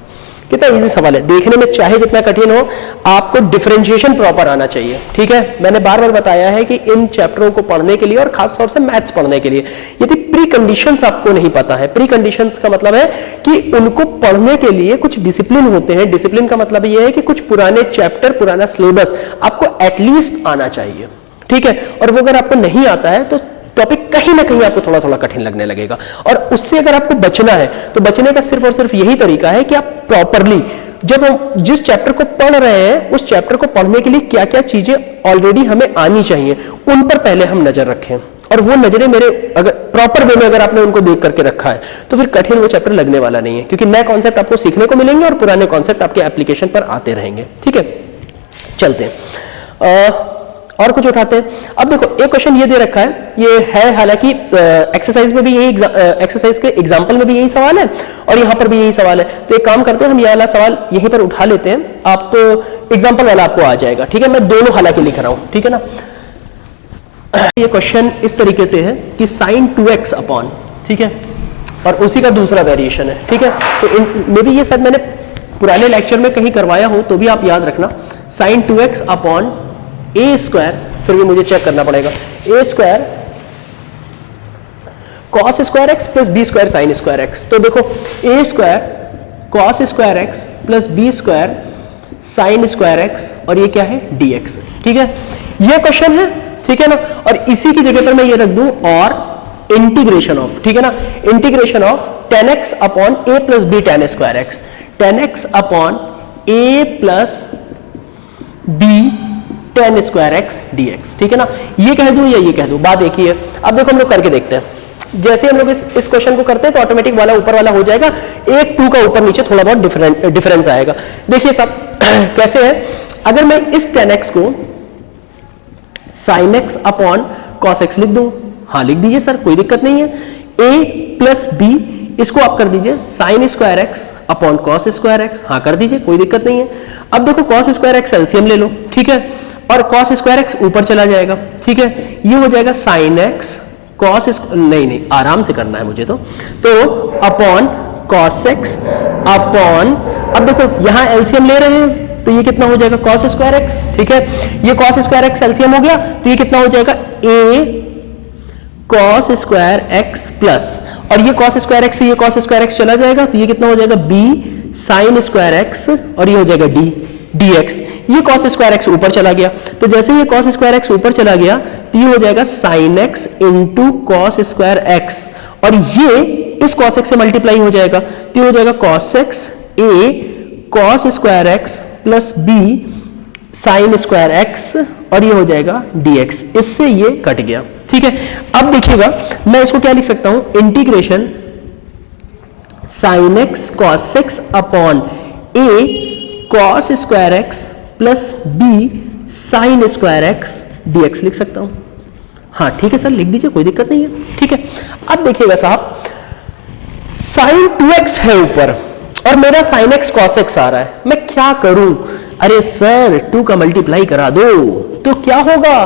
कितना इजी सवाल है, देखने में चाहे जितना कठिन हो, आपको डिफरेंशिएशन प्रॉपर आना चाहिए। ठीक है, मैंने बार बार बताया है कि इन चैप्टरों को पढ़ने के लिए और खास तौर से मैथ्स पढ़ने के लिए यदि प्री कंडीशंस आपको नहीं पता है, प्री कंडीशंस का मतलब है कि उनको पढ़ने के लिए कुछ डिसिप्लिन होते हैं। डिसिप्लिन का मतलब ये है कि कुछ पुराने चैप्टर, पुराना सिलेबस आपको एटलीस्ट आना चाहिए। ठीक है, और वो अगर आपको नहीं आता है तो टॉपिक कहीं ना कहीं आपको थोड़ा थोड़ा कठिन लगने लगेगा, और उससे अगर आपको बचना है तो बचने का सिर्फ और सिर्फ यही तरीका है कि आप प्रॉपरली जब हम जिस चैप्टर को पढ़ रहे हैं उस चैप्टर को पढ़ने के लिए क्या क्या चीजें ऑलरेडी हमें आनी चाहिए उन पर पहले हम नजर रखें, और वो नजरें मेरे अगर प्रॉपर वे में अगर आपने उनको देख करके रखा है तो फिर कठिन वो चैप्टर लगने वाला नहीं है, क्योंकि नए कॉन्सेप्ट आपको सीखने को मिलेंगे और पुराने कॉन्सेप्ट आपके एप्लीकेशन पर आते रहेंगे। ठीक है, चलते हैं और कुछ उठाते हैं। अब देखो एक क्वेश्चन ये दे रखा है, ये है हालांकि एक्सरसाइज में भी यही, एक्सरसाइज के एग्जांपल में भी यही सवाल है और यहाँ पर भी यही सवाल है। तो एक काम करते हैं, हम ये वाला सवाल यहीं पर उठा लेते हैं, आप एग्जांपल वाला आपको आ जाएगा। ठीक है, मैं दोनों हालांकि लिख रहा हूँ। ठीक है ना, ये क्वेश्चन इस तरीके से है कि साइन 2x अपॉन, ठीक है, और उसी का दूसरा वेरिएशन है। ठीक है, तो मे बी ये शायद मैंने पुराने लेक्चर में कहीं करवाया हो तो भी आप याद रखना, साइन 2x अपॉन ए स्क्वायर, फिर भी मुझे चेक करना पड़ेगा, A square cos square x plus B square sine square X. तो देखो A square cos square x plus B square sine square X, और ये क्या है, dx। ठीक है, ये क्वेश्चन है। ठीक है ना, और इसी की जगह पर मैं ये रख दूं और इंटीग्रेशन ऑफ, ठीक है ना, integration of tan x upon a plus b tan square x, tan x upon a plus b tan square x dx। ठीक है ना, ये कह दूं या ये कह दूं, बात एक ही है। अब देखो हम लोग करके देखते हैं। जैसे हम लोग इस क्वेश्चन को करते हैं तो ऑटोमेटिक वाला ऊपर वाला हो जाएगा, 1 2 का ऊपर नीचे थोड़ा बहुत डिफरेंस आएगा। देखिए सब कैसे है अगर मैं इस tan x को sin x upon cos x लिख दूं, हाँ लिख दीजिए सर, कोई दिक्कत नहीं है। a प्लस बी, इसको आप कर दीजिए sin square x upon cos square x, हाँ कर दीजिए, कोई दिक्कत नहीं है। अब देखो cos स्क्वायर एक्स एलसीएम ले लो, ठीक है, और cos स्क्वायर एक्स ऊपर चला जाएगा, ठीक है, ये हो जाएगा sin x cos, नहीं आराम से करना है मुझे, तो अपॉन cos x अपॉन, अब देखो यहां एलसीएम ले रहे हैं तो ये कितना हो जाएगा cos स्क्वायर एक्स, ठीक है, ये cos स्क्वायर एक्स एलसीएम हो गया तो ये कितना हो जाएगा a cos square x plus, और ये cos स्क्वायर एक्स से ये cos स्क्वायर एक्स चला जाएगा तो ये कितना हो जाएगा b sin स्क्वायर एक्स, और ये हो जाएगा d dx। ये cos स्क्वायर एक्स ऊपर चला गया, तो जैसे ये cos स्क्वायर एक्स ऊपर चला गया तो ये हो जाएगा sin x into cos square X, और ये इस cos x से मल्टीप्लाई हो जाएगा तो ये हो जाएगा cos x a cos square x plus b sin square X, और ये हो जाएगा dx। इससे ये कट गया, ठीक है। अब देखिएगा मैं इसको क्या लिख सकता हूं, integration sin x cos x upon a cos square x plus b sin square x dx लिख सकता हूं, हाँ ठीक है सर लिख दीजिए, कोई दिक्कत नहीं है, ठीक है। अब देखिएगा साहब sin 2x है ऊपर और मेरा sin x cos x आ रहा है, मैं क्या करूं, अरे सर 2 का मल्टीप्लाई करा दो तो क्या होगा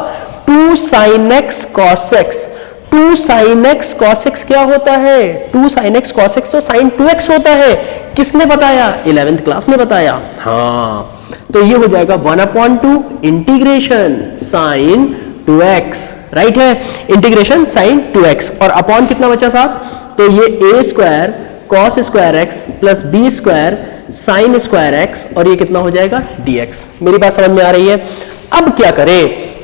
2 sin x cos x, 2 sin x cos x क्या होता है, 2 sin x cos x तो sin 2x होता है, किसने बताया, 11th क्लास ने बताया, हाँ तो ये हो जाएगा 1/2 इंटीग्रेशन sin 2x, राइट है, इंटीग्रेशन sin 2x, और अपॉन कितना बचा साहब, तो ये a square cos square x plus b square sin square x, और ये कितना हो जाएगा dx। मेरी बात समझ में आ रही है। अब क्या करें,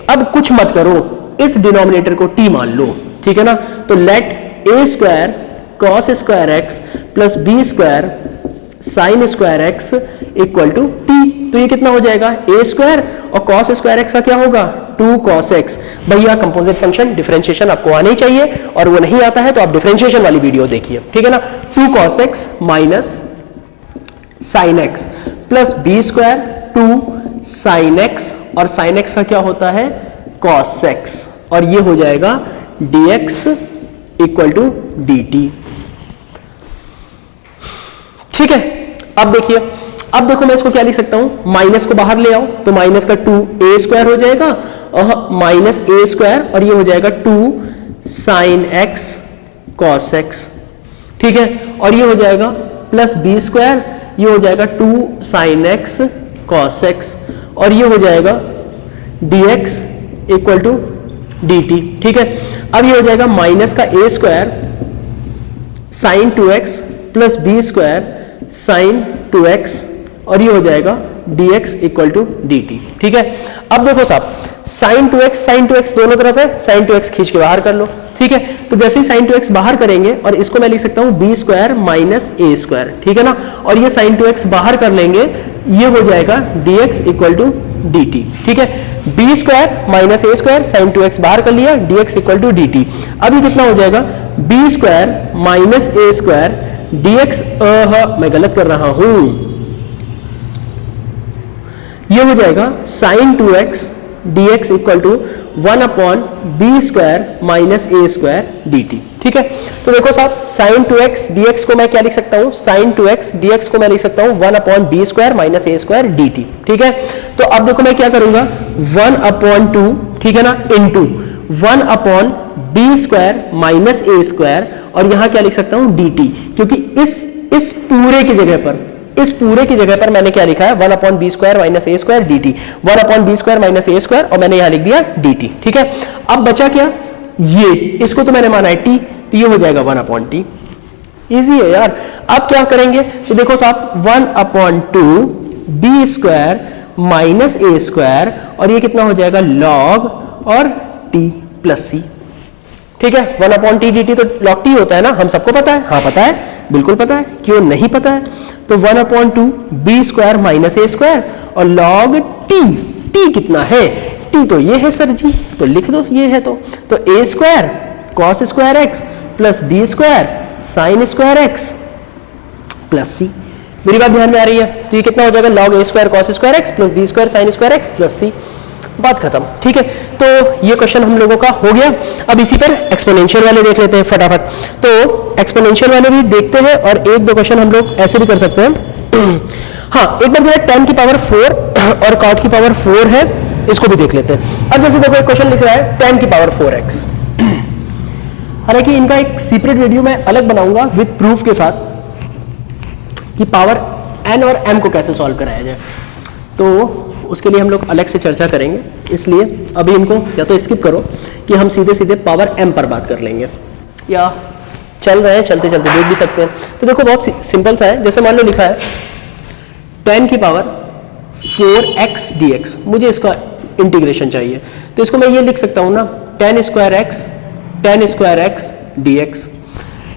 अब कुछ मत करो, इस डिनोमिनेटर को t मान लो, ठीक है ना, तो let a square cos square x plus b square sin square x equal to t, तो ये कितना हो जाएगा a स्क्वायर और cos स्क्वायर x का क्या होगा 2 cos x। भैया कंपोजिट फंक्शन डिफरेंशिएशन आपको आना ही चाहिए, और वो नहीं आता है तो आप डिफरेंशिएशन वाली वीडियो देखिए, ठीक है ना। 2 cos x minus sin x plus b square 2 sin x, और sin x का क्या होता है cos x, और ये हो जाएगा dx इक्वल टू dt, ठीक है। अब देखिए, अब देखो मैं इसको क्या लिख सकता हूं, माइनस को बाहर ले आओ तो माइनस का 2a स्क्वायर हो जाएगा और माइनस a स्क्वायर, और ये हो जाएगा 2 sin x cos x, ठीक है, और ये हो जाएगा प्लस b स्क्वायर, ये हो जाएगा 2 sin x cos x, और ये हो जाएगा dx इक्वल टू dt, ठीक है। अब ये हो जाएगा माइनस का a square sin 2x plus b square sin 2x, और ये हो जाएगा dx इक्वल टू dt, ठीक है। अब देखो साहब sin 2x दोनों तरफ है, sin 2x खींच के बाहर कर लो, ठीक है, तो जैसे ही sin 2x बाहर करेंगे और इसको मैं लिख सकता हूं b square minus a square, ठीक है ना, और ये sin 2x बाहर कर लेंगे, ये हो जाएगा dx इक्वल टू dt, ठीक है। b square minus a square sin 2x बाहर कर लिया, dx इक्वल टू dt। अब ये कितना हो जाएगा b square minus a square dx, मैं गलत कर रहा हूं, ये हो जाएगा sin 2x dx equal to 1/b square minus a square dt, ठीक है। तो देखो साहब sin 2x dx को मैं क्या लिख सकता हूं, sin 2x dx को मैं लिख सकता हूं 1/b square minus a square dt, ठीक है। तो अब देखो मैं क्या करूंगा 1/2, ठीक है ना, into 1/b square minus a square, और यहां क्या लिख सकता हूं dt, क्योंकि इस पूरे की जगह पर मैंने क्या लिखा है 1/b square minus a square dt, 1/b square minus a square, और मैंने यहां लिख दिया dt, ठीक है। अब बचा क्या, ये इसको तो मैंने माना है t, तो ये हो जाएगा 1/t, इजी है यार। अब क्या करेंगे, तो देखो साहब 1/2b square minus a square, और ये कितना हो जाएगा log और t प्लस c, ठीक है। 1/t dt तो log t होता है ना, हम सबको पता है, हाँ पता है, बिल्कुल पता है, क्यों नहीं पता है, तो 1/2b square minus a square और log t कितना है, t तो ये है सर जी, तो लिख दो ये है, तो a square cos square x plus b square sin square x plus c, मेरी बात ध्यान में आ रही है? तो ये कितना हो जाएगा log a square cos square x plus b square sin square x plus c, बात खत्म। ठीक है, तो ये क्वेश्चन हम लोगों का हो गया। अब इसी पर एक्सपोनेंशियल वाले देख लेते हैं फटाफट। तो एक्सपोनेंशियल वाले भी देखते हैं और एक दो क्वेश्चन हम लोग ऐसे भी कर सकते हैं। हाँ, एक बार जरा tan की पावर 4 और cot की पावर 4 है, इसको भी देख लेते हैं। अब जैसे देखो एक क्वेश्चन लिख रहा है tan की पावर 4x, हालांकि इनका एक सीपरेट वीडियो मैं अलग बनाऊंगा विद प्रूफ के साथ कि पावर n और m को कैसे सॉल्व कराया जाए, तो उसके लिए हम लोग अलग से चर्चा करेंगे। इसलिए अभी इनको या तो स्किप करो कि हम सीधे सीधे पावर m पर बात कर लेंगे, या चल रहे हैं चलते चलते देख भी सकते हैं। तो देखो बहुत सिंपल सा है। जैसे मान लो लिखा है tan की पावर 4x dx, मुझे इसका इंटीग्रेशन चाहिए, तो इसको मैं ये लिख सकता हूं ना tan स्क्वायर x dx।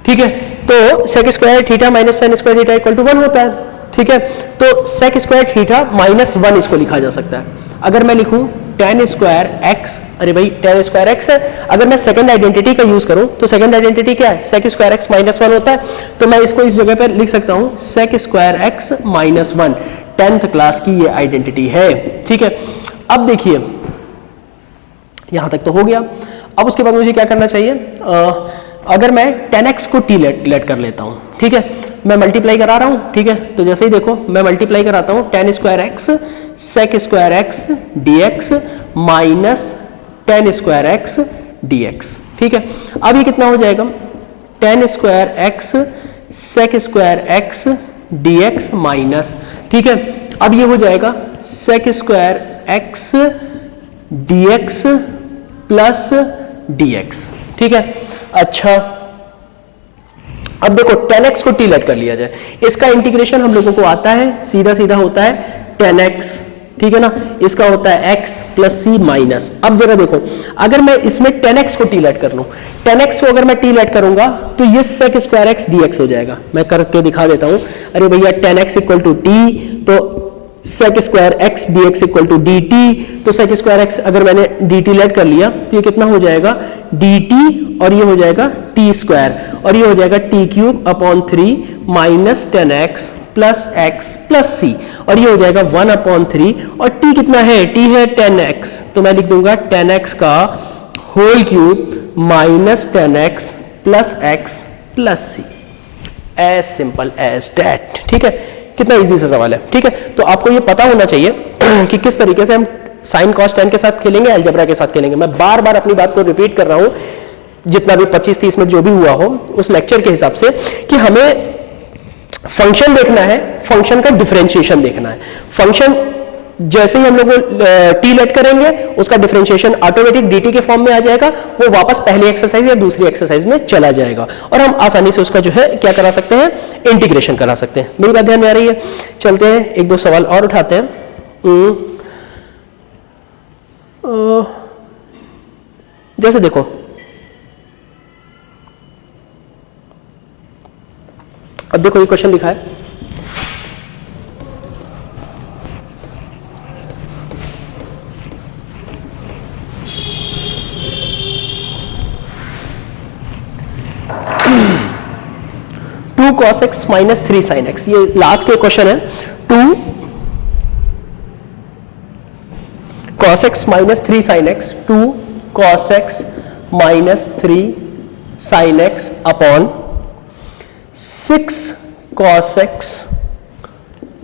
ठीक है, तो sec square theta minus tan square theta equal to 1 होता है। ठीक है, तो sec स्क्वायर थीटा माइनस 1 इसको लिखा जा सकता है। अगर मैं लिखूं tan स्क्वायर x, अरे भाई tan स्क्वायर x है, अगर मैं सेकंड आइडेंटिटी का यूज करूं तो सेकंड आइडेंटिटी क्या है? sec स्क्वायर x माइनस 1 होता है। तो मैं इसको इस जगह पर लिख सकता हूं sec square x minus 1, 10th class की ये आइडेंटिटी है। ठीक है, अब देखिए यहां तक तो हो गया। अब उसके बाद मुझे क्या करना चाहिए? अगर मैं tan x को t लेट कर लेता हूं, ठीक है, मैं मल्टीप्लाई करा रहा हूं। ठीक है, तो जैसे ही देखो मैं मल्टीप्लाई कराता हूं tan square x sec square x dx minus tan square x dx। ठीक है, अब ये कितना हो जाएगा? tan square x sec square x dx minus, ठीक है, अब ये हो जाएगा sec square x dx plus dx। ठीक है, अच्छा अब देखो tan x को t लेट कर लिया जाए, इसका इंटीग्रेशन हम लोगों को आता है, सीधा सीधा होता है tan x। ठीक है ना, इसका होता है x प्लस c माइनस। अब जरा देखो, अगर मैं इसमें tan x को t लेट कर लूं, tan x को अगर मैं t लेट करूंगा तो ये sec स्क्वायर x dx हो जाएगा। मैं करके दिखा देता हूं। अरे भैया tan x equal to t, तो sec square x dx equal to dt, तो sec स्क्वायर x अगर मैंने dt लेट कर लिया तो ये कितना हो जाएगा? dt, और ये हो जाएगा t स्क्वायर, और ये हो जाएगा t cube upon 3 minus 10x plus c, और ये हो जाएगा 1 अपॉन 3, और t कितना है? t है 10x, तो मैं लिख दूंगा 10x का whole cube minus 10x plus x plus c, as simple as that. ठीक है, कितना इजी सा सवाल है। ठीक है, तो आपको ये पता होना चाहिए कि किस तरीके से हम साइन कॉस टेन के साथ खेलेंगे, अलजेब्रा के साथ खेलेंगे। मैं बार बार अपनी बात को रिपीट कर रहा हूं, जितना भी 25-30 मिनट जो भी हुआ हो उस लेक्चर के हिसाब से, कि हमें फंक्शन देखना है, फंक्शन का डिफरेंशिएशन देखना है। फंक्शन जैसे ही हम लोग टी लेट करेंगे उसका डिफरेंशिएशन ऑटोमेटिक dt के फॉर्म में आ जाएगा, वो वापस पहली एक्सरसाइज या दूसरी एक्सरसाइज में चला जाएगा, और हम आसानी से उसका जो है क्या करा सकते हैं? इंटीग्रेशन करा सकते हैं। मेरी बात ध्यान में आ रही है? चलते हैं एक दो सवाल और उठाते हैं। जैसे देखो, अब देखो ये क्वेश्चन लिखा है, two cos x minus 3 sine x, ये लास्ट के क्वेश्चन है। 2 cos x minus 3 sine x, 2 cos x minus 3 sine x upon 6 cos x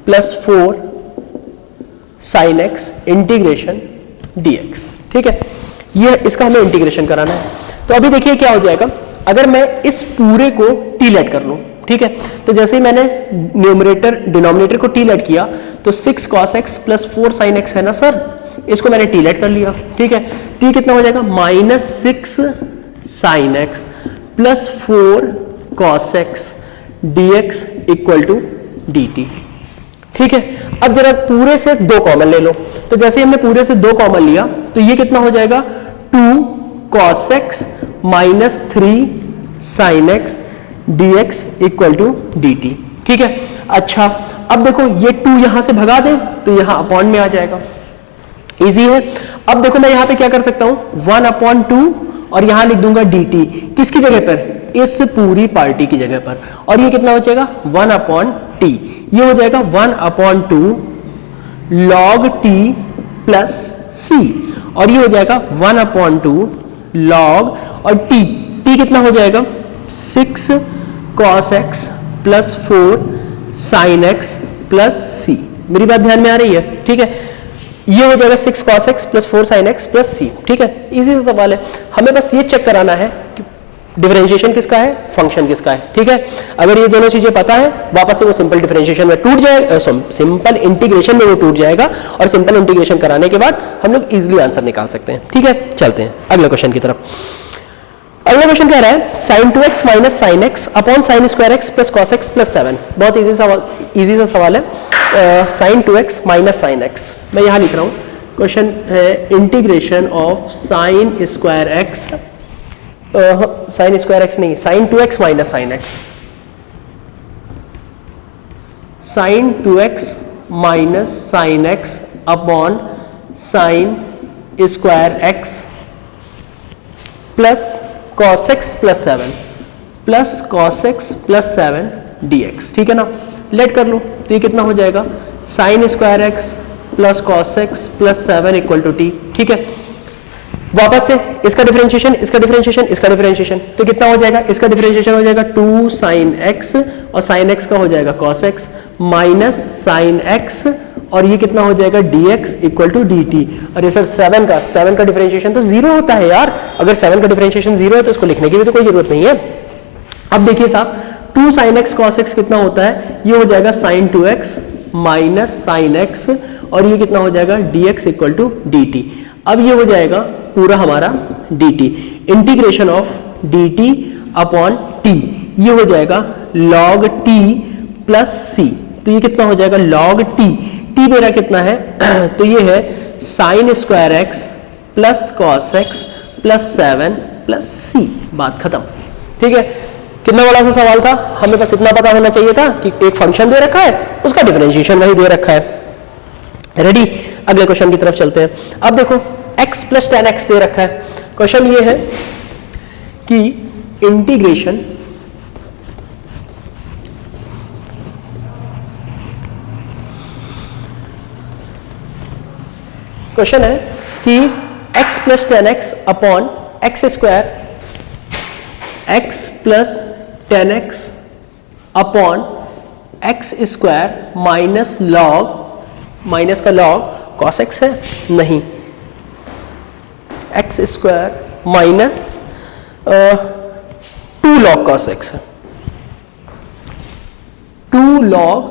plus 4 sine x integration dx। ठीक है, ये इसका हमें इंटीग्रेशन कराना है। तो अभी देखिए क्या हो जाएगा अगर मैं इस पूरे को टी लेट कर लूं। ठीक है, तो जैसे ही मैंने न्यूमरेटर डिनोमिनेटर को टी लेट किया तो 6 cos x plus 4 sin x है ना सर, इसको मैंने टी लेट कर लिया। ठीक है, टी कितना हो जाएगा? Minus 6 sin x plus 4 cos x dx equal to dt। ठीक है, अब जरा पूरे से 2 कॉमन ले लो, तो जैसे हमने पूरे से 2 कॉमन लिया तो ये कितना हो जाएगा? 2 cos x minus 3 sin x dx equal to dt। ठीक है, अच्छा अब देखो ये 2 यहां से भगा दे तो यहां अपॉन में आ जाएगा, इजी है। अब देखो मैं यहां पे क्या कर सकता हूं? 1/2 और यहां लिख दूंगा dt, किसकी जगह पर? इस पूरी पार्टी की जगह पर, और ये कितना हो जाएगा 1/t, ये हो जाएगा 1/2 log t प्लस c, और ये हो जाएगा 1/2 log, और t कितना हो जाएगा 6 cos x plus 4 sin x plus c। मेरी बात ध्यान में आ रही है? ठीक है, ये हो जाएगा 6 cos x plus 4 sin x plus c। ठीक है, इजी सा सवाल है, हमें बस ये चेक कराना है कि डिफरेंशिएशन किसका है, फंक्शन किसका है। ठीक है, अगर ये दोनों चीजें पता है, वापस से वो सिंपल डिफरेंशिएशन में टूट जाएगा, सिंपल इंटीग्रेशन में वो टूट जाएगा, और सिंपल इंटीग्रेशन कराने के बाद हम लोग इजीली आंसर निकाल सकते हैं। ठीक है, चलते हैं अगले क्वेश्चन की तरफ। अगला क्वेश्चन कह रहा है sin 2x minus sign x upon sine square x plus cos x plus 7। बहुत इजी सा सवाल है। sin 2x minus sine x, मैं यहाँ लिख रहा हूँ, क्वेश्चन है integration of sine square x, sign square x नहीं, sin 2x minus sine x, sin 2x minus sign x upon sine square x plus cos x plus 7 plus cos x plus 7 dx। ठीक है ना, लेट कर लो, तो ये कितना हो जाएगा sine square x plus cos x plus 7 equal to t। ठीक है, वापस से इसका डिफरेंशिएशन, इसका डिफरेंशिएशन, इसका डिफरेंशिएशन, तो कितना हो जाएगा, इसका डिफरेंशिएशन हो जाएगा 2 sin x, और sin x का हो जाएगा cos x minus sin x, और ये कितना हो जाएगा dx इक्वल टू dt। और ये सर 7 का डिफरेंशिएशन तो 0 होता है यार, अगर 7 का डिफरेंशिएशन 0 है तो इसको लिखने की भी तो कोई जरूरत नहीं है। अब देखिए साहब, 2 sin x cos x कितना होता है, ये हो जाएगा sin 2x minus sin x, और ये कितना हो जाएगा dx इक्वल टू dt। अब ये हो जाएगा पूरा हमारा dt, integration of dt upon t, ये हो जाएगा log t प्लस c, तो ये कितना हो जाएगा log t, t मेरा कितना है तो ये है sign square x plus cos x plus 7 plus c, बात खत्म। ठीक है, कितना बड़ा सा सवाल था, हमें बस इतना पता होना चाहिए था कि एक फंक्शन दे रखा है, उसका डिफरेंशिएशन वही दे रखा है। रेडी, अगले क्वेश्चन की तरफ चलते हैं। अब देखो x प्लस 10x दे रखा है, क्वेश्चन ये है कि इंटीग्रेशन क्वेश्चन है कि x plus 10x upon x square, x plus 10x upon x square minus log, minus का लॉग cos x है नहीं, x square minus 2 log cos x है, 2 log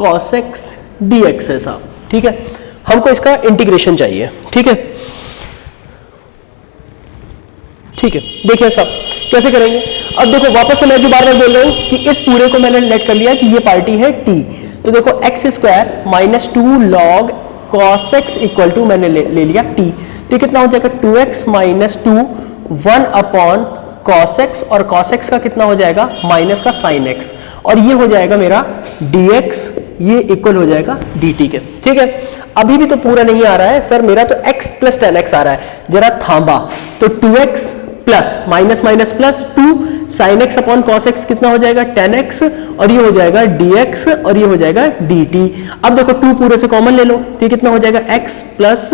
cos x dx है साहब। ठीक है, हमको इसका इंटीग्रेशन चाहिए। ठीक है, ठीक है, देखिए साहब कैसे करेंगे। अब देखो वापस से मैं जो बार बार बोल रहा हूं कि इस पूरे को मैंने लेट कर लिया कि ये पार्टी है t, तो देखो x square minus 2 log cos x equal to मैंने ले लिया t, तो कितना हो जाएगा 2x minus 2 1 upon cos x, और cos x का कितना हो जाएगा माइनस का sin x, और ये हो जाएगा मेरा dx, ये इक्वल हो जाएगा dt के। ठीक है, अभी भी तो पूरा नहीं आ रहा है सर, मेरा तो x प्लस 10x आ रहा है, जरा थांबा, तो 2x plus minus minus plus 2 sin x upon cos x कितना हो जाएगा 10x, और ये हो जाएगा dx, और ये हो जाएगा dt। अब देखो 2 पूरे से कॉमन ले लो, तो ये कितना हो जाएगा x plus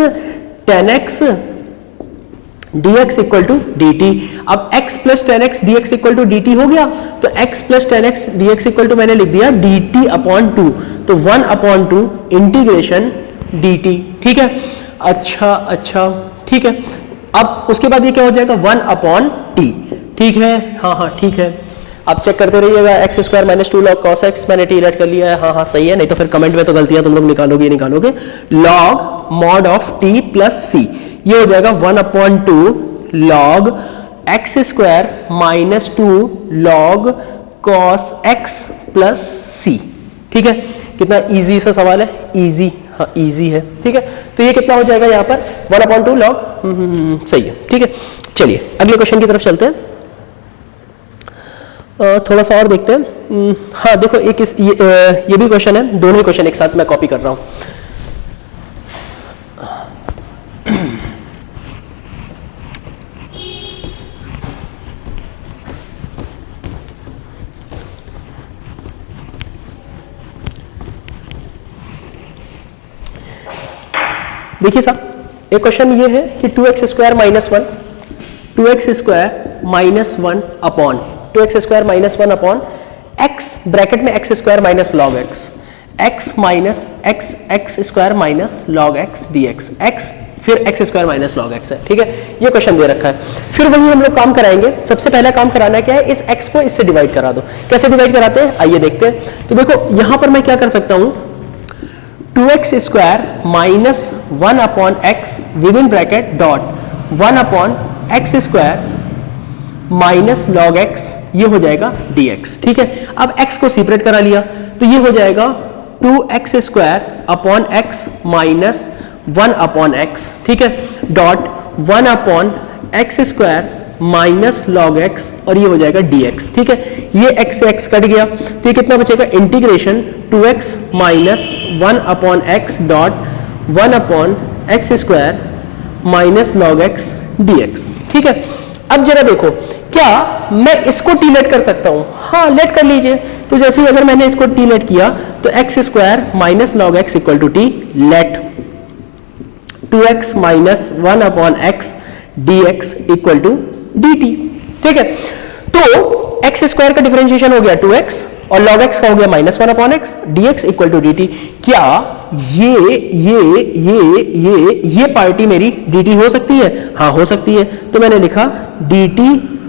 10x dx equal to dt। अब x plus 10x dx equal to dt हो गया, तो x plus 10x dx equal to मैंने लिख दिया dt अपॉन 2, तो 1 अपॉन 2 इंटीग्रेशन dt। ठीक है, अच्छा ठीक है, अब उसके बाद ये क्या हो जाएगा 1 अपॉन t। ठीक है, हाँ ठीक है, आप चेक करते रहिएगा। X square minus 2 log cos x, मैंने t रेड कर लिया है, हाँ सही है, नहीं तो फिर कमेंट में तो गलतियां तुम लोग निकालोगे। log mod of t plus c, ये हो जाएगा 1 upon 2 log x square minus 2 log cos x plus c। ठीक है, कितना इजी सा सवाल है, इजी, हाँ इजी है। ठीक है, तो ये कितना हो जाएगा यहाँ पर 1 अपॉन 2 log, सही है। ठीक है, चलिए अगले क्वेश्चन की तरफ चलते हैं, थोड़ा सा और देखते हैं। हाँ देखो एक ये भी क्वेश्चन है, दोनों ही क्वेश्चन एक साथ मैं कॉपी कर रहा हूँ। देखिए साहब एक क्वेश्चन ये है कि 2x² minus 1 -1 upon 2x² minus 1 upon x bracket में x² minus log x minus x² minus log x dx x फिर x² माइनस लॉग x है, ठीक है। ये क्वेश्चन दे रखा है। फिर वही हम लोग काम कराएंगे। सबसे पहला काम कराना क्या है, इस x को इससे डिवाइड करा दो। कैसे डिवाइड कराते हैं आइए देखते हैं। तो देखो यहां पर मैं क्या कर सकता हूं, 2x² minus 1 upon x with in bracket dot 1 upon x² minus log x, ये हो जाएगा dx, ठीक है। अब x को सेपरेट करा लिया तो ये हो जाएगा 2x² upon x minus 1 upon x, ठीक है, dot 1 upon x² minus log x और ये हो जाएगा dx, ठीक है। ये x से x कट गया तो ये कितना बचेगा, integration 2x minus 1 upon x dot 1 upon x² minus log x dx, ठीक है। अब जरा देखो क्या मैं इसको टी लेट कर सकता हूं, हाँ लेट कर लीजिए। तो जैसे ही अगर मैंने इसको टी लेट किया तो x² minus log x equal to t let 2x minus 1 upon x dx equal to dt, ठीक है। तो x² का डिफरेंशिएशन हो गया 2x और log x का हो गया minus 1 upon x dx equal to dt। क्या ये पार्टी मेरी dt हो सकती है, हाँ हो सकती है। तो मैंने लिखा dt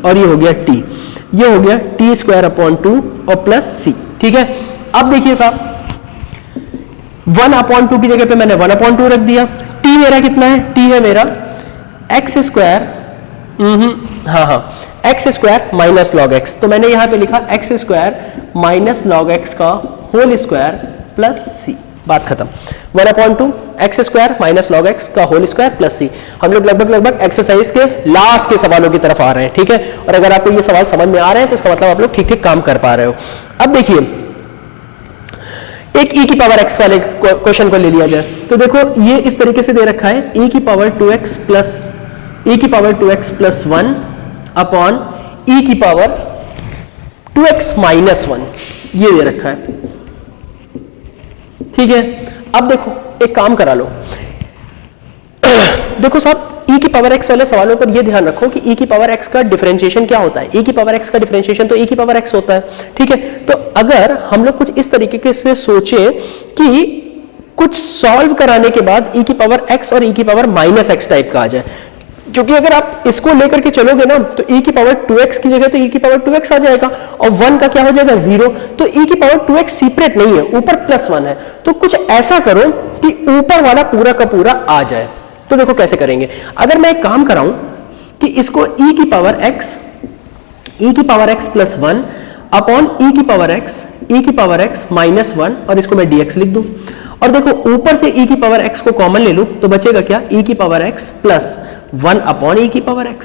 और ये हो गया t, ये हो गया t² अपॉन 2 और प्लस c, ठीक है। अब देखिए साहब 1 अपॉन 2 की जगह पे मैंने 1 अपॉन 2 रख दिया। t मेरा कितना है, t है मेरा x², x² minus log x, तो मैंने यहां पे लिखा x² माइनस लॉग x का होल स्क्वायर प्लस c, बात खत्म। 1 upon 2 x² minus log x का होल स्क्वायर प्लस c। हम लोग लगभग एक्सरसाइज के लास्ट के सवालों की तरफ आ रहे हैं, ठीक है। और अगर आपको ये सवाल समझ में आ रहे हैं तो इसका मतलब आप लोग ठीक ठीक काम कर पा रहे हो। अब देखिए एक e की पावर x वाले क्वेश्चन को ले लिया जाए तो देखो ये इस तरीके से दे रखा है e की power 2x plus 1 upon e की पावर 2x माइनस 1, ये दे रखा है, ठीक है। अब देखो एक काम करा लो, देखो साहब e की पावर x वाले सवालों पर ये ध्यान रखो कि e की पावर x का डिफरेंशिएशन क्या होता है। e की पावर x का डिफरेंशिएशन तो e की पावर x होता है, ठीक है। तो अगर हम लोग कुछ इस तरीके से सोचे कि कुछ सॉल्व कराने के बाद e की पावर x और e की पावर माइनस x टाइप का आ जाए, क्योंकि अगर आप इसको लेकर के चलोगे ना तो e की पावर 2x की जगह तो e की पावर 2x आ जाएगा और 1 का क्या हो जाएगा 0। तो e की पावर 2x सेपरेट नहीं है, ऊपर प्लस 1 है। तो कुछ ऐसा करो कि ऊपर वाला पूरा का पूरा आ जाए। तो देखो कैसे करेंगे, अगर मैं एक काम कराऊं कि इसको e की power x plus 1 upon e की पावर x माइनस 1 और इसको मैं dx लिख दूं और देखो ऊपर से e की पावर x को कॉमन ले लूं तो बचेगा क्या, e की power x plus 1 upon e की पावर x,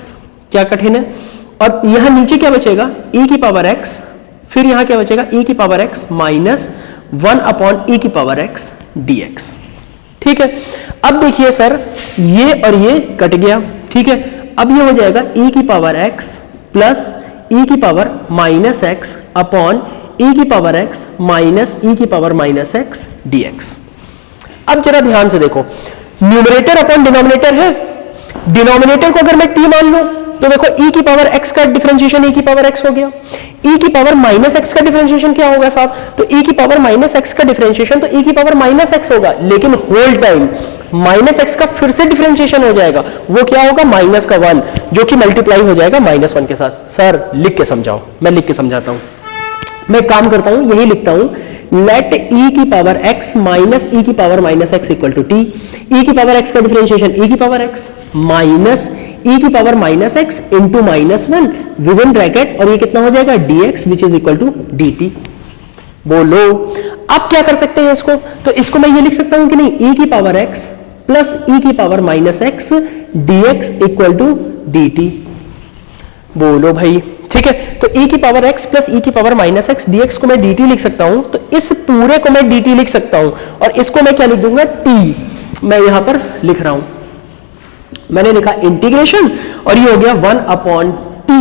क्या कठिन है। और यहां नीचे क्या बचेगा, e की पावर x, फिर यहां क्या बचेगा e की power x minus 1 upon e की पावर x dx, ठीक है। अब देखिए सर ये और ये कट गया, ठीक है। अब ये हो जाएगा e की पावर x प्लस e की power minus x upon e की पावर x माइनस e की पावर माइनस x dx। अब जरा ध्यान से देखो, न्यूमरेटर अपॉन डिनोमिनेटर है, डिनोमिनेटर को अगर मैं t मान लूं तो देखो e की पावर x का डिफरेंशिएशन e की पावर x हो गया, e की पावर माइनस x का डिफरेंशिएशन क्या होगा साहब, तो e की पावर माइनस x का डिफरेंशिएशन तो e की पावर माइनस x होगा, लेकिन होल टाइम माइनस x का फिर से डिफरेंशिएशन हो जाएगा, वो क्या होगा माइनस का 1 जो कि मल्टीप्लाई हो जाएगा माइनस 1 के साथ। सर लिख के समझाओ, मैं लिख के समझाता हूं, मैं काम करता हूं यही लिखता हूं, लेट e की पावर x माइनस e की power minus x equal to t। e की पावर x का डिफरेंशिएशन e की पावर x माइनस e की power minus x into minus 1 within bracket और ये कितना हो जाएगा dx which is equal to dt। बोलो अब क्या कर सकते हैं इसको, तो इसको मैं ये लिख सकता हूं कि नहीं, e की पावर x प्लस e की power minus x dx equal to dt। बोलो भाई, ठीक है। तो e की पावर x प्लस e की पावर माइनस x dx को मैं dt लिख सकता हूं, तो इस पूरे को मैं dt लिख सकता हूं और इसको मैं क्या लिख दूंगा t, मैं यहां पर लिख रहा हूं, मैंने लिखा इंटीग्रेशन और ये हो गया 1 अपॉन t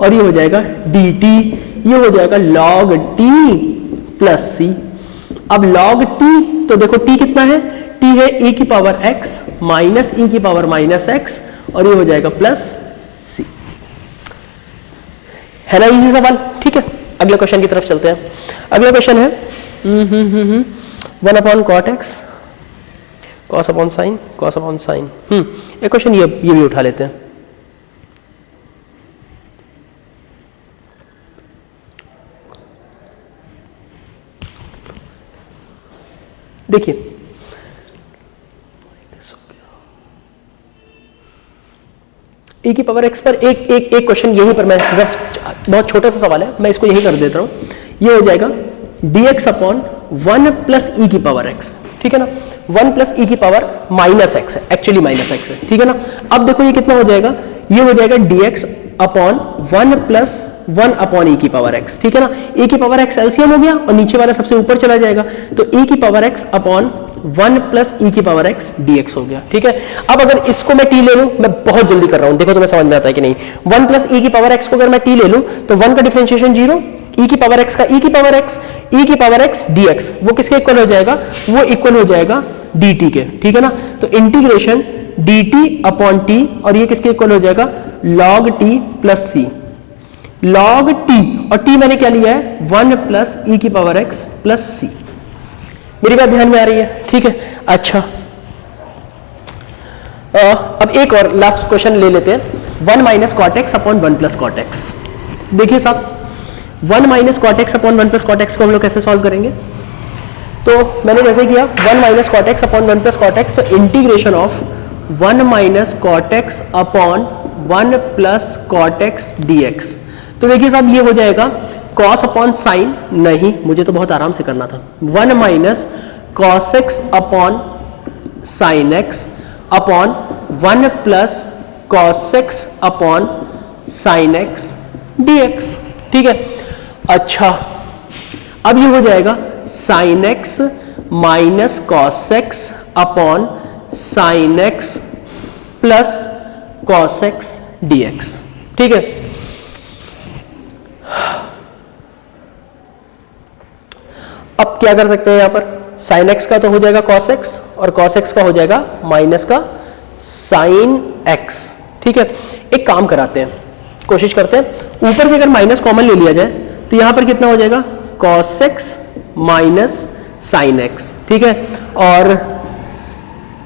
और ये हो जाएगा dt, ये हो जाएगा log t प्लस c। अब log t तो देखो t कितना है, t t है e की पावर x माइनस e की पावर माइनस x और ये हो जाएगा प्लस c। है ना इजी सवाल? ठीक है, अगले क्वेश्चन की तरफ चलते हैं। अगला क्वेश्चन है 1 upon cot x cos upon sine, cos upon sine. एक क्वेश्चन ये भी उठा लेते हैं। देखिए e की पावर x पर एक क्वेश्चन यहीं पर मैं बहुत छोटा सा सवाल है, मैं इसको यही कर देता हूं। ये हो जाएगा dx अपॉन 1 प्लस e की पावर x, ठीक है ना। 1 प्लस e की पावर माइनस x है, एक्चुअली माइनस x है, ठीक है ना। अब देखो ये कितना हो जाएगा, ये हो जाएगा dx upon 1 plus 1 upon e की पावर x, ठीक है ना। e की पावर x एलसीएम हो गया और नीचे वाला सबसे ऊपर चला जाएगा, तो e की power x upon 1 plus e की पावर x dx हो गया, ठीक है। अब अगर इसको मैं t ले लूं, मैं बहुत जल्दी कर रहा हूं, देखो तुम्हें समझ में आता है कि नहीं। 1 प्लस e की पावर x को अगर मैं t ले लूं तो 1 का डिफरेंशिएशन 0, e की पावर x का e की पावर x, e की पावर x dx, वो किसके इक्वल हो जाएगा, वो इक्वल हो जाएगा dt के, ठीक है ना। तो इंटीग्रेशन dt अपॉन t और ये किसके इक्वल हो जाएगा, log t plus c, log t, और t मैंने क्या लिया है 1 प्लस e की पावर x प्लस c। मेरी बात ध्यान में आ रही है? ठीक है, अच्छा अब एक और लास्ट क्वेश्चन ले लेते हैं। 1 minus cot x upon 1 plus cot x. देखिए साहब 1 minus cot x upon 1 plus cot x को हम लोग कैसे सॉल्व करेंगे, तो मैंने जैसे किया 1 minus cot x upon 1 plus cot X, तो integration of 1 minus cot x upon 1 plus cot X dx। तो देखिए साहब ये हो जाएगा cos अपॉन साइन, नहीं मुझे तो बहुत आराम से करना था, 1 minus cos x upon sine x upon 1 plus cos x upon sine x dx, ठीक है। अच्छा अब ये हो जाएगा sine x minus cos x upon sine x plus cos x dx, ठीक है। अब क्या कर सकते हैं यहां पर, साइन x का तो हो जाएगा cos x और cos x का हो जाएगा माइनस का साइन x, ठीक है। एक काम कराते हैं, कोशिश करते हैं, ऊपर से अगर माइनस कॉमन ले लिया जाए तो यहां पर कितना हो जाएगा cos x minus sine x, ठीक है। और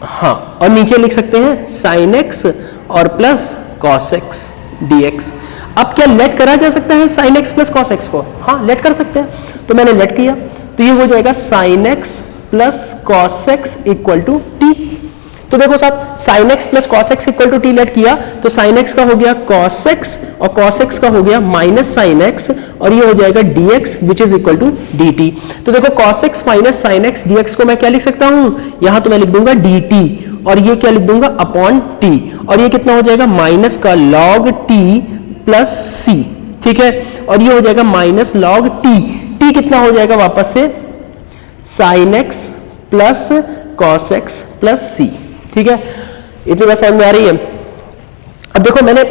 हाँ, और नीचे लिख सकते हैं साइन x और प्लस cos x dx। अब क्या लेट करा जा सकता है sine x plus cos x को? हाँ लेट कर सकते हैं, तो मैंने लेट किया, तो ये हो जाएगा sine x plus cos x equal to t. तो देखो साहब sine x plus cos x equal to t let किया, तो साइन x का हो गया cos x और cos x का हो गया माइनस साइन x और ये हो जाएगा dx which is equal to dt। तो देखो cos x minus sine x dx को मैं क्या लिख सकता हूं, यहां तो मैं लिख दूंगा dt और ये क्या लिख दूंगा अपॉन t, और ये कितना हो जाएगा माइनस का log t प्लस c, ठीक है। और ये हो जाएगा माइनस log t, t कितना हो जाएगा वापस से sine x plus cos x plus c, ठीक है। इतनी बात समझ में आ रही है? अब देखो मैंने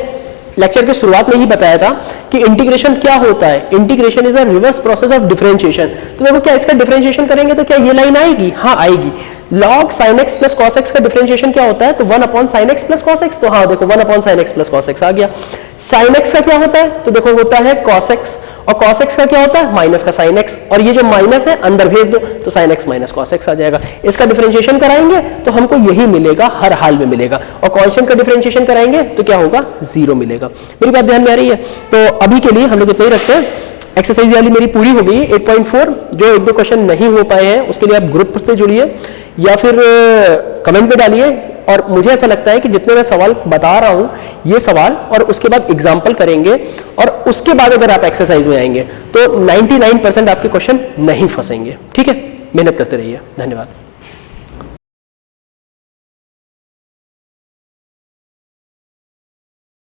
लेक्चर की शुरुआत में ही बताया था कि इंटीग्रेशन क्या होता है, integration is a reverse process of differentiation. तो देखो क्या इसका डिफरेंशिएशन करेंगे तो क्या ये लाइन आएगी? हाँ आएगी। log sin x plus cos x का डिफरेंशिएशन क्या होता है, तो 1 upon sine x plus cos x, तो हाँ देखो 1 upon sine x plus cos x आ गया। sin x का क्या होता है, तो देखो होता है cos x, और cos x का क्या होता है माइनस का sin x, और ये जो माइनस है अंदर भेज दो तो sin x minus cos x आ जाएगा। इसका डिफरेंशिएशन कराएंगे तो हमको यही मिलेगा, हर हाल में मिलेगा, और कांस्टेंट का डिफरेंशिएशन कराएंगे तो क्या होगा 0 मिलेगा। मेरी बात ध्यान में आ रही है? तो अभी के लिए हम लोग इतना ही रखते हैं। एक्सरसाइज वाली मेरी पूरी हो गई 8.4। जो 1-2 क्वेश्चन नहीं हो पाए हैं उसके लिए आप ग्रुप से जुड़िए या फिर कमेंट में डालिए, और मुझे ऐसा लगता है कि जितने मैं सवाल बता रहा हूं ये सवाल और उसके बाद एग्जाम्पल करेंगे और उसके बाद अगर आप एक्सरसाइज में आएंगे तो 99% आपके क्वेश्चन नहीं फंसेंगे। ठीक है, मेहनत करते रहिए। धन्यवाद।